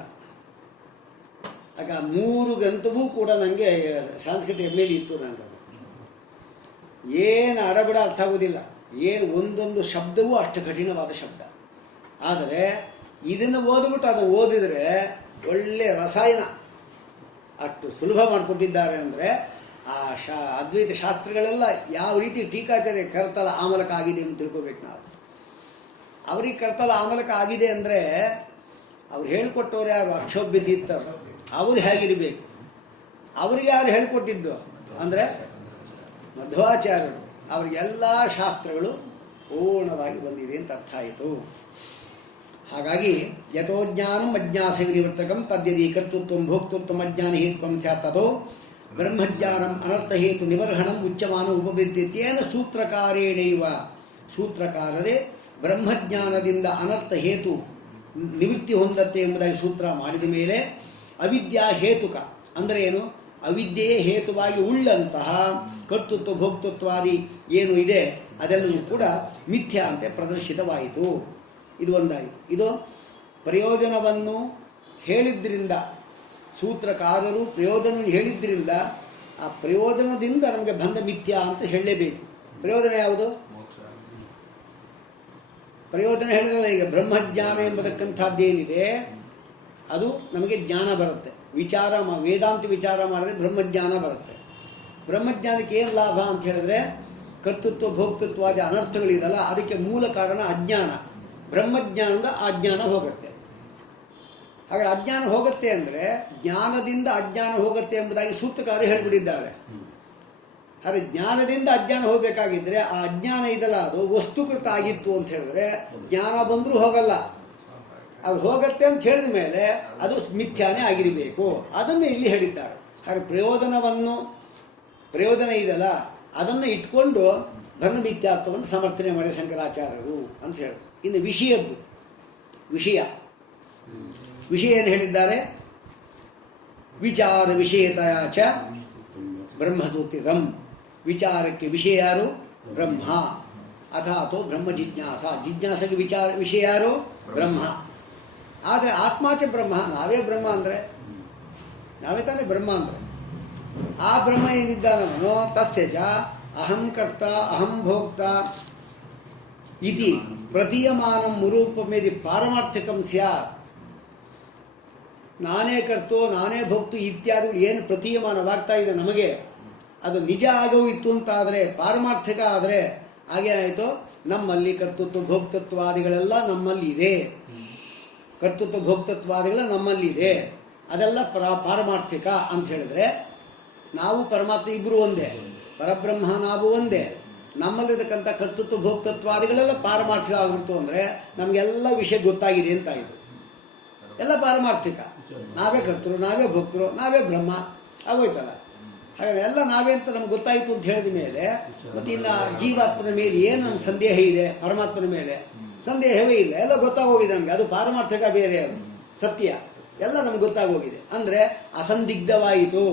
ಆಗ 3 ಗ್ರಂಥವೂ ಕೂಡ ನನಗೆ ಸಂಸ್ಕೃತ ಮೇಲೆ ಇತ್ತು. ನನಗೆ ಏನು ಅಡಬಡ ಅರ್ಥ ಆಗೋದಿಲ್ಲ, ಏನು ಒಂದೊಂದು ಶಬ್ದವೂ ಅಷ್ಟು ಕಠಿಣವಾದ ಶಬ್ದ. ಆದರೆ ಇದನ್ನು ಓದ್ಬಿಟ್ಟು ಅದು ಓದಿದರೆ ಒಳ್ಳೆ ರಸಾಯನ, ಅಷ್ಟು ಸುಲಭ ಮಾಡಿಕೊಟ್ಟಿದ್ದಾರೆ. ಅಂದರೆ ಆ ಅದ್ವೈತ ಶಾಸ್ತ್ರಗಳೆಲ್ಲ ಯಾವ ರೀತಿ ಟೀಕಾಚಾರ್ಯ ಕರ್ತಲ ಆಮಲಕ ಆಗಿದೆ ಅಂತ ತಿಳ್ಕೊಬೇಕು ನಾವು. ಅವ್ರಿಗೆ ಕರ್ತಲ ಆಮಲಕ ಆಗಿದೆ ಅಂದರೆ ಅವ್ರು ಹೇಳಿಕೊಟ್ಟವ್ರು ಯಾರು? ಅಕ್ಷೋಭ್ಯ ತೀರ್ಥರು. ಅವ್ರು ಹೇಗಿರಬೇಕು? ಅವ್ರಿಗೆ ಯಾರು ಹೇಳಿಕೊಟ್ಟಿದ್ದು ಅಂದರೆ ಮಧ್ವಾಚಾರ್ಯರು. ಅವರಿಗೆಲ್ಲ ಶಾಸ್ತ್ರಗಳು ಪೂರ್ಣವಾಗಿ ಬಂದಿದೆ ಅಂತ ಅರ್ಥ ಆಯಿತು. ಹಾಗಾಗಿ ಯಥೋ ಜ್ಞಾನಂ ಅಜ್ಞಾನಸ್ಯ ನಿವರ್ತಕಂ ತದ್ಯದಿ ಕರ್ತೃತ್ವಂ ಭೋಕ್ತೃತ್ವಂ ಅಜ್ಞಾನ ಹೇತುಕಂ ಸ್ಯಾತ್ ತಥೋ ಬ್ರಹ್ಮಜ್ಞಾನಂ ಅನರ್ಥ ಹೇತು ನಿಬರ್ಹಣಂ ಉಚ್ಯಮಾನ ಉಪವಿದ್ಯತೇನ ಸೂತ್ರಕಾರೇಣೈವ. ಸೂತ್ರಕಾರರೇ ಬ್ರಹ್ಮಜ್ಞಾನದಿಂದ ಅನರ್ಥ ಹೇತು ನಿವೃತ್ತಿ ಹೊಂದತ್ತೆ ಎಂಬುದಾಗಿ ಸೂತ್ರ ಮಾಡಿದ ಮೇಲೆ ಅವಿದ್ಯಾ ಹೇತುಕ ಅಂದರೆ ಏನು? ಅವಿದ್ಯೆಯೇ ಹೇತುವಾಗಿ ಉಳ್ಳಂತಹ ಕರ್ತೃತ್ವ ಭೋಕ್ತೃತ್ವಾದಿ ಏನು ಇದೆ ಅದೆಲ್ಲವೂ ಕೂಡ ಮಿಥ್ಯಾ ಅಂತ ಪ್ರದರ್ಶಿತವಾಯಿತು. ಇದು ಒಂದಾಯಿತು. ಇದು ಪ್ರಯೋಜನವನ್ನು ಹೇಳಿದ್ರಿಂದ, ಸೂತ್ರಕಾರರು ಪ್ರಯೋಜನ ಹೇಳಿದ್ರಿಂದ ಆ ಪ್ರಯೋಜನದಿಂದ ನಮಗೆ ಬಂದ ಮಿಥ್ಯಾ ಅಂತ ಹೇಳಲೇಬೇಕು. ಪ್ರಯೋಜನ ಯಾವುದು? ಪ್ರಯೋಜನ ಹೇಳಿದ್ರಲ್ಲ, ಈಗ ಬ್ರಹ್ಮಜ್ಞಾನ ಎಂಬತಕ್ಕಂಥದ್ದೇನಿದೆ ಅದು ನಮಗೆ ಜ್ಞಾನ ಬರುತ್ತೆ. ವಿಚಾರ ವೇದಾಂತ ವಿಚಾರ ಮಾಡಿದ್ರೆ ಬ್ರಹ್ಮಜ್ಞಾನ ಬರುತ್ತೆ. ಬ್ರಹ್ಮಜ್ಞಾನಕ್ಕೆ ಏನು ಲಾಭ ಅಂತ ಹೇಳಿದ್ರೆ ಕರ್ತೃತ್ವ ಭೋಕ್ತೃತ್ವಾದಿ ಅನರ್ಥಗಳಿದಲ್ಲ, ಅದಕ್ಕೆ ಮೂಲ ಕಾರಣ ಅಜ್ಞಾನ. ಬ್ರಹ್ಮಜ್ಞಾನದಿಂದ ಅಜ್ಞಾನ ಹೋಗುತ್ತೆ. ಹಾಗಾದ್ರೆ ಅಜ್ಞಾನ ಹೋಗುತ್ತೆ ಅಂದರೆ ಜ್ಞಾನದಿಂದ ಅಜ್ಞಾನ ಹೋಗುತ್ತೆ ಎಂಬುದಾಗಿ ಸೂತ್ರಕಾರ ಹೇಳಿಬಿಟ್ಟಿದ್ದಾರೆ. ಹಾಗೆ ಜ್ಞಾನದಿಂದ ಅಜ್ಞಾನ ಹೋಗಬೇಕಾಗಿದ್ದರೆ ಆ ಅಜ್ಞಾನ ಇದಲ್ಲ, ಅದು ವಸ್ತುಕೃತ ಆಗಿತ್ತು ಅಂತ ಹೇಳಿದ್ರೆ ಜ್ಞಾನ ಬಂದರೂ ಹೋಗಲ್ಲ. ಅದು ಹೋಗುತ್ತೆ ಅಂತ ಹೇಳಿದ ಮೇಲೆ ಅದು ಮಿಥ್ಯಾನೇ ಆಗಿರಬೇಕು. ಅದನ್ನು ಇಲ್ಲಿ ಹೇಳಿದ್ದಾರೆ. ಹಾಗೆ ಪ್ರಯೋಜನ ಇದಲ್ಲ, ಅದನ್ನು ಇಟ್ಕೊಂಡು ಬ್ರಹ್ಮ ಮಿಥ್ಯಾತ್ವವನ್ನು ಸಮರ್ಥನೆ ಮಾಡಿ ಶಂಕರಾಚಾರ್ಯರು ಅಂತ ಹೇಳಿದ್ರು. ಇನ್ನು ವಿಷಯ ಏನು ಹೇಳಿದ್ದಾರೆ? ವಿಚಾರ ವಿಷಯತಯಾಚ ಬ್ರಹ್ಮಸೂತ್ರಿತಂ. ವಿಚಾರಕ್ಕೆ ವಿಷಯ ಯಾರು? ಬ್ರಹ್ಮ. ಅಥಾತೋ ಬ್ರಹ್ಮ ಜಿಜ್ಞಾಸ. ಜಿಜ್ಞಾಸಕ್ಕೆ ವಿಷಯ ಯಾರು? ಬ್ರಹ್ಮ. ಆದರೆ ಆತ್ಮಾಚ ಬ್ರಹ್ಮ. ನಾವೇ ಬ್ರಹ್ಮ ಅಂದರೆ ನಾವೇ ತಾನೇ ಬ್ರಹ್ಮ ಅಂದರೆ. ಆ ಬ್ರಹ್ಮ ಏನಿದ್ದಾನವನು ತಸ್ಯ ಚ ಅಹಂ ಕರ್ತ ಅಹಂ ಭೋಕ್ತ ಇತಿ ಪ್ರತೀಯಮಾನಂ ಮುರೂಪಮೇದಿ ಪಾರಮಾರ್ಥಿಕಂ ಸ್ಯಾತ್. ನಾನೇ ಕರ್ತೋ ನಾನೇ ಭೋಕ್ತು ಇತ್ಯಾದಿಗಳು ಏನು ಪ್ರತೀಯಮಾನವಾಗ್ತಾ ಇದೆ ನಮಗೆ, ಅದು ನಿಜ ಆಗೋಯಿತು ಅಂತಾದರೆ, ಪಾರಮಾರ್ಥಿಕ ಆದರೆ ಹಾಗೇನಾಯಿತು? ನಮ್ಮಲ್ಲಿ ಕರ್ತೃತ್ವ ಭೋಕ್ತೃತ್ವಾದಿಗಳೆಲ್ಲ ನಮ್ಮಲ್ಲಿ ಇದೆ. ಕರ್ತೃತ್ವ ಭೋಕ್ತೃತ್ವಾದಿಗಳು ನಮ್ಮಲ್ಲಿದೆ, ಅದೆಲ್ಲ ಪಾರಮಾರ್ಥಿಕ ಅಂತ ಹೇಳಿದ್ರೆ ನಾವು ಪರಮಾತ್ಮ ಇಬ್ಬರು ಒಂದೇ, ಪರಬ್ರಹ್ಮ ನಾವು ಒಂದೇ. ನಮ್ಮಲ್ಲಿರತಕ್ಕಂಥ ಕರ್ತೃತ್ವ ಭೋಕ್ತೃತ್ವಾದಿಗಳೆಲ್ಲ ಪಾರಮಾರ್ಥಿಕ ಆಗಿಬಿಡ್ತು ಅಂದರೆ ನಮಗೆಲ್ಲ ವಿಷಯ ಗೊತ್ತಾಗಿದೆ ಅಂತಾಯಿತು. ಎಲ್ಲ ಪಾರಮಾರ್ಥಿಕ. ನಾವೇ ಕರ್ತರು, ನಾವೇ ಭೋಕ್ತರು, ನಾವೇ ಬ್ರಹ್ಮ ಆಗೋಯ್ತಲ್ಲ. ಹಾಗಾಗಿ ಎಲ್ಲ ನಾವೇ ಅಂತ ನಮ್ಗೆ ಗೊತ್ತಾಯಿತು ಅಂತ ಹೇಳಿದ ಮೇಲೆ ಮತ್ತೆ ಇನ್ನು ಜೀವಾತ್ಮನ ಮೇಲೆ ಏನು ನಮ್ಮ ಸಂದೇಹ ಇದೆ? ಪರಮಾತ್ಮನ ಮೇಲೆ ಸಂದೇಹವೇ ಇಲ್ಲ, ಎಲ್ಲ ಗೊತ್ತಾಗೋಗಿದೆ ನಮಗೆ. ಅದು ಪಾರಮಾರ್ಥಕ ಬೇರೆ, ಅದು ಸತ್ಯ ಎಲ್ಲ ನಮ್ಗೆ ಗೊತ್ತಾಗೋಗಿದೆ. ಅಂದರೆ ಅಸಂದಿಗ್ಧವಾಯಿತು,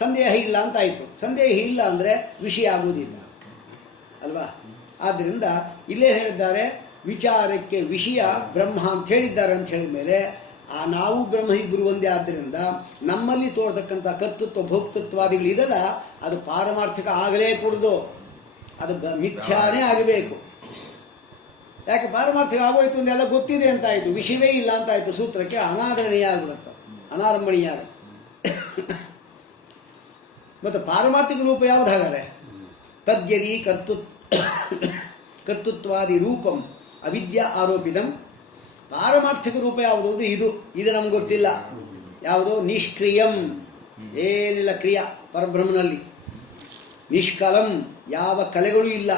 ಸಂದೇಹ ಇಲ್ಲ ಅಂತಾಯಿತು. ಸಂದೇಹ ಇಲ್ಲ ಅಂದರೆ ವಿಷಯ ಆಗುವುದಿಲ್ಲ ಅಲ್ವಾ? ಆದ್ದರಿಂದ ಇಲ್ಲೇ ಹೇಳಿದ್ದಾರೆ, ವಿಚಾರಕ್ಕೆ ವಿಷಯ ಬ್ರಹ್ಮ ಅಂತ ಹೇಳಿದ್ದಾರೆ. ಅಂತ ಹೇಳಿದ ಮೇಲೆ ನಾವು ಬ್ರಹ್ಮ ಇಬ್ಬರು ಒಂದೇ. ಆದ್ದರಿಂದ ನಮ್ಮಲ್ಲಿ ತೋರತಕ್ಕಂಥ ಕರ್ತೃತ್ವ ಭೋಕ್ತೃತ್ವಾದಿಗಳು ಇದಲ್ಲ, ಅದು ಪಾರಮಾರ್ಥಿಕ ಆಗಲೇ ಕೂಡದು, ಅದು ಮಿಥ್ಯಾನೇ ಆಗಬೇಕು. ಯಾಕೆ ಪಾರಮಾರ್ಥಿಕ ಆಗೋಯ್ತು ಅಂದೆಲ್ಲ ಗೊತ್ತಿದೆ ಅಂತಾಯಿತು, ವಿಷಯವೇ ಇಲ್ಲ ಅಂತಾಯಿತು, ಸೂತ್ರಕ್ಕೆ ಅನಾದರಣೀಯ ಆಗಿಬಿಡುತ್ತೆ, ಅನಾರಂಭಣೀಯ ಆಗುತ್ತೆ. ಮತ್ತು ಪಾರಮಾರ್ಥಿಕ ರೂಪ ಯಾವುದು ಹಾಗಾದರೆ? ತದ್ಯದಿ ಕರ್ತೃತ್ವಾದಿ ರೂಪಂ ಅವಿದ್ಯಾ ಆರೋಪಿತಂ. ಪಾರಮಾರ್ಥಿಕ ರೂಪ ಯಾವುದು? ಇದು ನಮ್ಗೆ ಗೊತ್ತಿಲ್ಲ. ಯಾವುದು? ನಿಷ್ಕ್ರಿಯಂ, ಏನಿಲ್ಲ ಕ್ರಿಯಾ ಪರಬ್ರಹ್ಮನಲ್ಲಿ. ನಿಷ್ಕಲಂ, ಯಾವ ಕಲೆಗಳೂ ಇಲ್ಲ.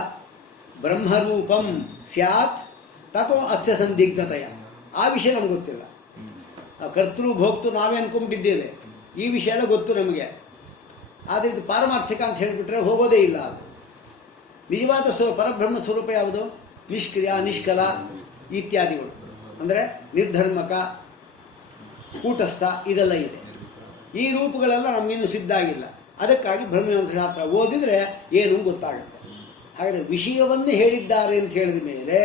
ಬ್ರಹ್ಮರೂಪಂ ಸ್ಯಾತ್ ತಥೋ ಅಸ್ಯ ಸಂದಿಗ್ಧತೆಯ. ಆ ವಿಷಯ ನಮ್ಗೆ ಗೊತ್ತಿಲ್ಲ. ಕರ್ತೃ ಭೋಕ್ತೃ ನಾವೇ ಅಂದ್ಕೊಂಡ್ಬಿಟ್ಟಿದ್ದೇವೆ, ಈ ವಿಷಯ ಎಲ್ಲ ಗೊತ್ತು ನಮಗೆ. ಆದರೆ ಇದು ಪಾರಮಾರ್ಥಿಕ ಅಂತ ಹೇಳಿಬಿಟ್ರೆ ಹೋಗೋದೇ ಇಲ್ಲ. ಅದು ನಿಜವಾದ ಪರಬ್ರಹ್ಮ ಸ್ವರೂಪ ಯಾವುದು? ನಿಷ್ಕ್ರಿಯ, ನಿಷ್ಕಲ ಇತ್ಯಾದಿಗಳು. ಅಂದರೆ ನಿರ್ಧರ್ಮಕ, ಕೂಟಸ್ಥ ಇದೆಲ್ಲ ಇದೆ. ಈ ರೂಪಗಳೆಲ್ಲ ನಮಗಿನ್ನೂ ಸಿದ್ಧ ಆಗಿಲ್ಲ. ಅದಕ್ಕಾಗಿ ಬ್ರಹ್ಮಶಾಸ್ತ್ರ ಓದಿದರೆ ಏನೂ ಗೊತ್ತಾಗುತ್ತೆ. ಹಾಗಾದರೆ ವಿಷಯವನ್ನು ಹೇಳಿದ್ದಾರೆ ಅಂತ ಹೇಳಿದ ಮೇಲೆ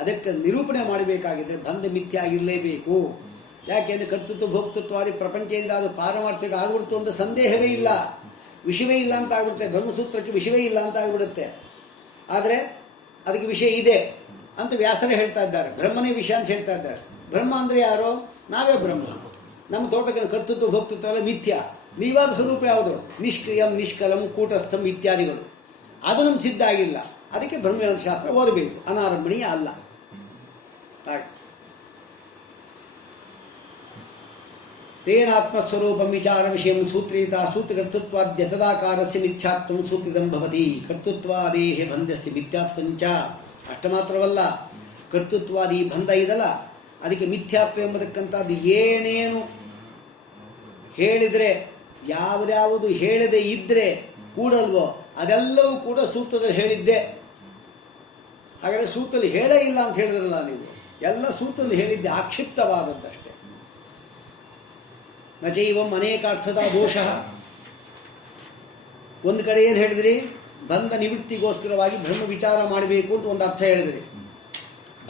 ಅದಕ್ಕೆ ನಿರೂಪಣೆ ಮಾಡಬೇಕಾಗಿದ್ದರೆ ಬಂಧ ಮಿಥ್ಯ ಆಗಿರಲೇಬೇಕು. ಯಾಕೆಂದರೆ ಕರ್ತೃತ್ವ ಭೋಕ್ತೃತ್ವಾದಿ ಪ್ರಪಂಚದಿಂದ ಅದು ಪಾರಮಾರ್ಥಿಕ ಆಗಿಬಿಡ್ತು ಅಂತ ಸಂದೇಹವೇ ಇಲ್ಲ. ವಿಷಯವೇ ಇಲ್ಲ ಅಂತ ಆಗಿಬಿಡುತ್ತೆ. ಬ್ರಹ್ಮಸೂತ್ರಕ್ಕೆ ವಿಷಯವೇ ಇಲ್ಲ ಅಂತ ಆಗಿಬಿಡುತ್ತೆ. ಆದರೆ ಅದಕ್ಕೆ ವಿಷಯ ಇದೆ ಅಂತ ವ್ಯಾಸರೇ ಹೇಳ್ತಾ ಇದ್ದಾರೆ. ಬ್ರಹ್ಮನೇ ವಿಷಯ ಅಂತ ಹೇಳ್ತಾ ಇದ್ದಾರೆ. ಬ್ರಹ್ಮ ಅಂದರೆ ಯಾರು? ನಾವೇ ಬ್ರಹ್ಮ. ನಮ್ಮ ತೋಟಕ್ಕೆ ಕರ್ತೃತ್ವ ಭೋಕ್ತೃತ್ವ ಎಲ್ಲ ಮಿಥ್ಯ. ನಿಜವಾದ ಸ್ವರೂಪ ಯಾವುದು? ನಿಷ್ಕ್ರಿಯಂ, ನಿಷ್ಕಲಂ, ಕೂಟಸ್ಥಂ ಇತ್ಯಾದಿಗಳು. ಅದು ನಮ್ಗೆ ಸಿದ್ಧ ಆಗಿಲ್ಲ. ಅದಕ್ಕೆ ಬ್ರಹ್ಮಶಾಸ್ತ್ರ ಓದಬೇಕು, ಅನಾರಂಭಣೀಯ ಅಲ್ಲ. ಹಾಗೆ ತೇನಾತ್ಮಸ್ವರೂಪಂ ವಿಚಾರ ವಿಷಯಂ ಸೂತ್ರೀತ ಸೂತ್ರಕರ್ತೃತ್ವಾದ್ಯ ತದಾಕಾರಸ್ಯ ಮಿಥ್ಯಾತ್ವಂ ಸೂತ್ರಿತಂ ಭವತಿ. ಕರ್ತೃತ್ವಾದೇಹೇ ಬಂಧಸ್ಯ ಮಿಥ್ಯಾತ್ವಂಚ. ಅಷ್ಟು ಮಾತ್ರವಲ್ಲ, ಕರ್ತೃತ್ವಾದಿ ಬಂಧ ಇದಲ್ಲ, ಅದಕ್ಕೆ ಮಿಥ್ಯಾತ್ವ ಎಂಬತಕ್ಕಂಥದ್ದು ಏನೇನು ಹೇಳಿದರೆ, ಯಾವುದ್ಯಾವುದು ಹೇಳದೆ ಇದ್ದರೆ ಕೂಡಲ್ವೋ ಅದೆಲ್ಲವೂ ಕೂಡ ಸೂತ್ರದಲ್ಲಿ ಹೇಳಿದ್ದೆ. ಹಾಗಾದರೆ ಸೂತ್ರದಲ್ಲಿ ಹೇಳೇ ಇಲ್ಲ ಅಂತ ಹೇಳಿದ್ರಲ್ಲ ನೀವು, ಎಲ್ಲ ಸೂತ್ರದಲ್ಲಿ ಹೇಳಿದ್ದೆ, ಆಕ್ಷಿಪ್ತವಾದದ್ದಷ್ಟೇ. ನಚೈವಂ ಅನೇಕಾರ್ಥದ ದೋಷ. ಒಂದು ಕಡೆ ಏನು ಹೇಳಿದ್ರಿ? ಬಂಧ ನಿವೃತ್ತಿಗೋಸ್ಕರವಾಗಿ ಬ್ರಹ್ಮ ವಿಚಾರ ಮಾಡಬೇಕು ಅಂತ ಒಂದು ಅರ್ಥ ಹೇಳಿದ್ರಿ.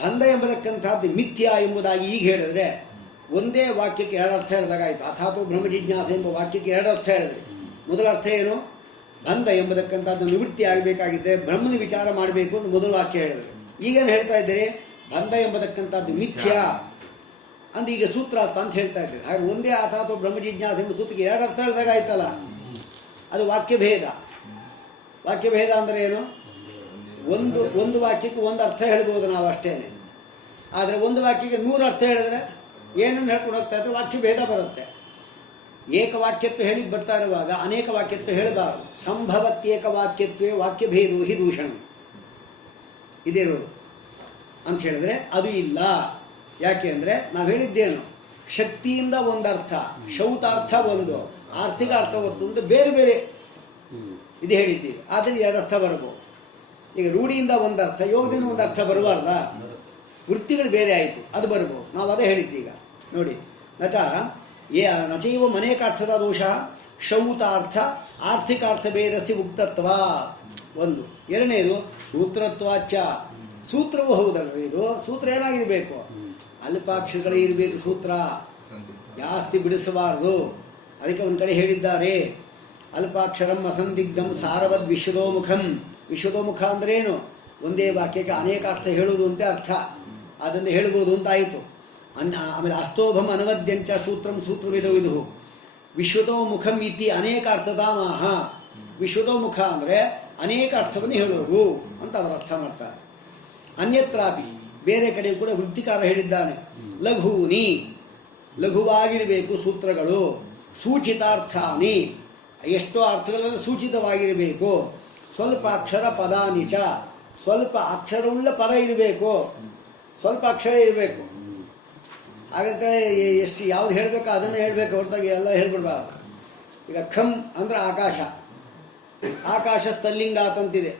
ಬಂಧ ಎಂಬತಕ್ಕಂಥದ್ದು ಮಿಥ್ಯ ಎಂಬುದಾಗಿ ಈಗ ಹೇಳಿದ್ರೆ ಒಂದೇ ವಾಕ್ಯಕ್ಕೆ ಎರಡು ಅರ್ಥ ಹೇಳಿದಾಗಾಯಿತು. ಅಥಾತು ಬ್ರಹ್ಮ ಜಿಜ್ಞಾಸೆ ಎಂಬ ವಾಕ್ಯಕ್ಕೆ ಎರಡು ಅರ್ಥ ಹೇಳಿದ್ರಿ. ಮೊದಲ ಅರ್ಥ ಏನು? ಬಂಧ ಎಂಬತಕ್ಕಂಥದ್ದು ನಿವೃತ್ತಿ ಆಗಬೇಕಾಗಿದ್ದರೆ ಬ್ರಹ್ಮನ ವಿಚಾರ ಮಾಡಬೇಕು ಅಂತ ಮೊದಲು ವಾಕ್ಯ ಹೇಳಿದ್ರಿ. ಈಗೇನು ಹೇಳ್ತಾ ಇದ್ದೀರಿ? ಬಂಧ ಎಂಬತಕ್ಕಂಥದ್ದು ಮಿಥ್ಯ ಅಂತ ಈಗ ಸೂತ್ರಾರ್ಥ ಅಂತ ಹೇಳ್ತಾ ಇದ್ದೀರಿ. ಹಾಗೆ ಒಂದೇ ಅಥಾತು ಬ್ರಹ್ಮ ಜಿಜ್ಞಾಸೆ ಎಂಬ ಸೂತ್ರಕ್ಕೆ ಎರಡು ಅರ್ಥ ಹೇಳಿದಾಗ ಆಯ್ತಲ್ಲ, ಅದು ವಾಕ್ಯಭೇದ. ವಾಕ್ಯಭೇದ ಅಂದರೆ ಏನು? ಒಂದು ವಾಕ್ಯಕ್ಕೆ ಒಂದು ಅರ್ಥ ಹೇಳ್ಬೋದು ನಾವು ಅಷ್ಟೇ. ಆದರೆ ಒಂದು ವಾಕ್ಯಕ್ಕೆ 100 ಅರ್ಥ ಹೇಳಿದ್ರೆ ಏನನ್ನು ಹೇಳ್ಕೊಂಡು ಹೋಗ್ತಾ ಇದ್ರೆ ವಾಕ್ಯಭೇದ ಬರುತ್ತೆ. ಏಕವಾಕ್ಯತ್ವ ಹೇಳಿ ಬರ್ತಾ ಇರುವಾಗ ಅನೇಕ ವಾಕ್ಯತ್ವ ಹೇಳಬಾರದು. ಸಂಭವತ್ಯೇಕ ವಾಕ್ಯತ್ವೇ ವಾಕ್ಯಭೇದೋ ಹಿ ದೂಷಣ ಇದಿರೋದು ಅಂತ ಹೇಳಿದ್ರೆ ಅದು ಇಲ್ಲ. ಯಾಕೆ ಅಂದರೆ ನಾವು ಹೇಳಿದ್ದೇನು? ಶಕ್ತಿಯಿಂದ ಒಂದರ್ಥ, ಶೌತಾರ್ಥ ಒಂದು, ಆರ್ಥಿಕ ಅರ್ಥ ಒಂದು, ಬೇರೆ ಬೇರೆ ಇದು ಹೇಳಿದ್ದೀವಿ. ಆದರೆ ಎರಡು ಅರ್ಥ ಬರ್ಬೋದು. ಈಗ ರೂಢಿಯಿಂದ ಒಂದು ಅರ್ಥ, ಯೋಗದಿಂದ ಒಂದು ಅರ್ಥ ಬರಬಾರ್ದಾ? ವೃತ್ತಿಗಳು ಬೇರೆ ಆಯಿತು, ಅದು ಬರ್ಬೋದು. ನಾವು ಅದೇ ಹೇಳಿದ್ದೀಗ ನೋಡಿ. ನಚೈವ ಅನೇಕಾರ್ಥದ ದೋಷ ಶೌತಾರ್ಥ ಆರ್ಥಿಕಾರ್ಥ ಭೇದಸ್ಯ ಉಕ್ತತ್ವ ಒಂದು. ಎರಡನೇದು ಸೂತ್ರತ್ವಾಚ. ಸೂತ್ರವೂ ಹೌದಲ್ರಿ, ಇದು ಸೂತ್ರ ಏನಾಗಿರಬೇಕು? ಅಲ್ಪಾಕ್ಷರಗಳೇ ಇರಬೇಕು ಸೂತ್ರ, ಜಾಸ್ತಿ ಬಿಡಿಸಬಾರ್ದು. ಅದಕ್ಕೆ ಒಂದು ಕಡೆ ಹೇಳಿದ್ದಾರೆ, ಅಲ್ಪಾಕ್ಷರಂ ಅಸಂದಿಗ್ಧಂ ಸಾರವದ್ ವಿಶ್ವದೋಮುಖಂ. ವಿಶ್ವದೋಮುಖ ಅಂದ್ರೆ ಏನು? ಒಂದೇ ವಾಕ್ಯಕ್ಕೆ ಅನೇಕ ಅರ್ಥ ಹೇಳುವುದು ಅಂತ ಅರ್ಥ, ಅದನ್ನು ಹೇಳ್ಬೋದು ಅಂತ ಆಯಿತು. ಆಮೇಲೆ ಅಸ್ತೋಭಂ ಅನವದ್ಯಂಚ ಸೂತ್ರಂ ಸೂತ್ರವಿದೋ ಇದು ವಿಶ್ವದೋಮುಖಂ ಇತಿ ಅನೇಕ ಅರ್ಥದಾಮಾಹ. ವಿಶ್ವದೋಮುಖ ಅಂದರೆ ಅನೇಕ ಅರ್ಥವನ್ನು ಹೇಳೋರು ಅಂತ ಅವರು ಅರ್ಥ ಮಾಡ್ತಾರೆ. ಅನ್ಯತ್ರಾಪಿ ಬೇರೆ ಕಡೆ ಕೂಡ ವೃತ್ತಿಕಾರ ಹೇಳಿದ್ದಾನೆ, ಲಘೂನಿ, ಲಘುವಾಗಿರಬೇಕು ಸೂತ್ರಗಳು. ಸೂಚಿತಾರ್ಥಾನಿ, ಎಷ್ಟೋ ಅರ್ಥಗಳೆಲ್ಲ ಸೂಚಿತವಾಗಿರಬೇಕು. ಸ್ವಲ್ಪ ಅಕ್ಷರ ಪದಾನಿಚ, ಸ್ವಲ್ಪ ಅಕ್ಷರವುಳ್ಳ ಪದ ಇರಬೇಕು, ಸ್ವಲ್ಪ ಅಕ್ಷರ ಇರಬೇಕು. ಹಾಗಂತೇಳಿ ಎಷ್ಟು ಯಾವ್ದು ಹೇಳಬೇಕು ಅದನ್ನು ಹೇಳಬೇಕು, ಹೊರತಾಗಿ ಎಲ್ಲ ಹೇಳ್ಬಿಡ್ಬಾರ್ದು. ಈಗ ಖಂ ಅಂದರೆ ಆಕಾಶ, ಆಕಾಶ ಸ್ಥಲ್ಲಿಂಗ ಅಂತಂತಿದೆ.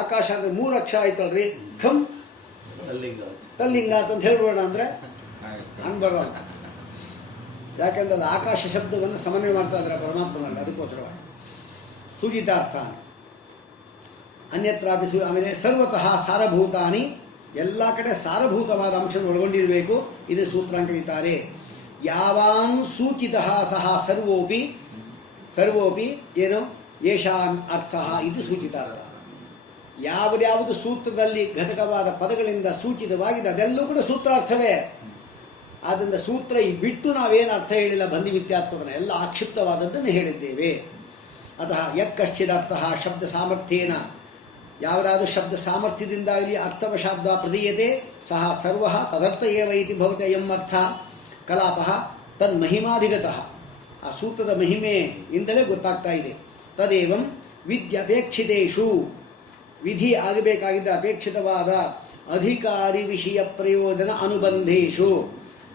ಆಕಾಶ ಅಂದರೆ 3 ಅಕ್ಷರ ಆಯ್ತಲ್ರಿ. ಖಂ ತಲ್ಲಿಂಗ ಅಂತ ಹೇಳ್ಬೋಣ ಅಂದರೆ ಹಂಗೆ ಬರೋಣ. ಯಾಕೆಂದ್ರೆ ಆಕಾಶ ಶಬ್ದವನ್ನು ಸಮನ್ವಯ ಮಾಡ್ತಾ ಇದ್ದಾರೆ ಪರಮಾತ್ಮನಲ್ಲಿ, ಅದಕ್ಕೋಸ್ಕರವಾಗಿ ಸೂಚಿತಾರ್ಥ ಅನ್ಯತ್ರಾಪಿ ಆಮೇಲೆ ಸರ್ವತಃ ಸಾರಭೂತಾನಿ, ಎಲ್ಲ ಕಡೆ ಸಾರಭೂತವಾದ ಅಂಶವನ್ನು ಒಳಗೊಂಡಿರಬೇಕು. ಇದು ಸೂತ್ರ ಕರೀತಾರೆ. ಯಾವಾನ್ ಸೂಚಿತ ಸಹ ಸರ್ವೋಪಿ ಏನು ಯೇಷಾಂ ಅರ್ಥ ಇದು ಸೂಚಿತಾರ್ಥ. ಯಾವುದ್ಯಾವುದು ಸೂತ್ರದಲ್ಲಿ ಘಟಕವಾದ ಪದಗಳಿಂದ ಸೂಚಿತವಾಗಿದೆ ಅದೆಲ್ಲವೂ ಕೂಡ ಸೂತ್ರಾರ್ಥವೇ. ಆದ್ದರಿಂದ ಸೂತ್ರ ಬಿಟ್ಟು ನಾವೇನು ಅರ್ಥ ಹೇಳಿಲ್ಲ, ಬಂಧಿ ಮಿಥ್ಯಾತ್ವವನ್ನು ಎಲ್ಲ ಆಕ್ಷಿಪ್ತವಾದದ್ದನ್ನು ಹೇಳಿದ್ದೇವೆ. ಅತಃ ಯಕ್ಕಶ್ಚಿದರ್ಥ ಶಬ್ದ ಸಾಮರ್ಥ್ಯೇನ, ಯಾವುದಾದ್ರೂ ಶಬ್ದ ಸಾಮರ್ಥ್ಯದಿಂದಾಗಲಿ ಅರ್ಥವಶಾಬ್ದ ಪ್ರದೀಯತೆ ಸಹ ಸರ್ವ ತದರ್ಥ ಏವ ಇತಿ ಭವತಿ ಅಯಂ ಅರ್ಥ ಕಲಾಪಃ ತನ್ಮಹಿಮಾಧಿಗತಃ. ಆ ಸೂತ್ರದ ಮಹಿಮೆಯಿಂದಲೇ ಗೊತ್ತಾಗ್ತಾ ಇದೆ. ತದೇವಂ ವಿದ್ಯಪೇಕ್ಷಿತೇಷು, ವಿಧಿ ಆಗಬೇಕಾಗಿದ್ದ ಅಪೇಕ್ಷಿತವಾದ ಅಧಿಕಾರಿ ವಿಷಯ ಪ್ರಯೋಜನ ಅನುಬಂಧೇಶು,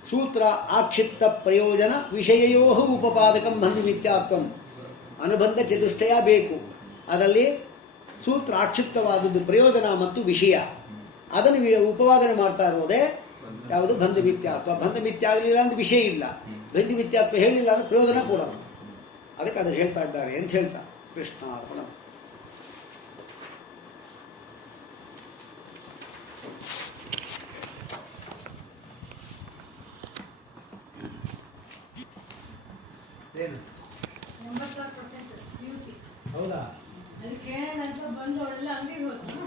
ಸೂತ್ರ ಆಕ್ಷಿಪ್ತ ಪ್ರಯೋಜನ ವಿಷಯಯೋ ಉಪಪಾದಕಂ ಬಂಧಿ ಮಿಥ್ಯಾತ್ವಂ. ಅನುಬಂಧ ಚತುಷ್ಟಯ ಬೇಕು. ಅದರಲ್ಲಿ ಸೂತ್ರ ಆಕ್ಷಿಪ್ತವಾದದ್ದು ಪ್ರಯೋಜನ ಮತ್ತು ವಿಷಯ, ಅದನ್ನು ಉಪವಾದನೆ ಮಾಡ್ತಾ ಇರೋದೇ ಯಾವುದು ಬಂಧ ಮಿಥ್ಯಾತ್ವ. ಬಂಧ ಮಿಥ್ಯ ಆಗಲಿಲ್ಲ ಅಂದ್ರೆ ವಿಷಯ ಇಲ್ಲ, ಬಂಧಿ ಮಿಥ್ಯಾತ್ವ ಹೇಳಿಲ್ಲ ಅಂದ್ರೆ ಪ್ರಯೋಜನ ಕೊಡೋಣ. ಅದಕ್ಕೆ ಅದನ್ನು ಹೇಳ್ತಾ ಇದ್ದಾರೆ ಅಂತ ಹೇಳ್ತಾ ಕೃಷ್ಣ ಅರ್ಪಣ. ಹೌದಾ? ಅದಕ್ಕೆ ಬಂದು ಅವಳೆಲ್ಲ ಅಂಗಡಿಗೆ ಹೋದ್ರು.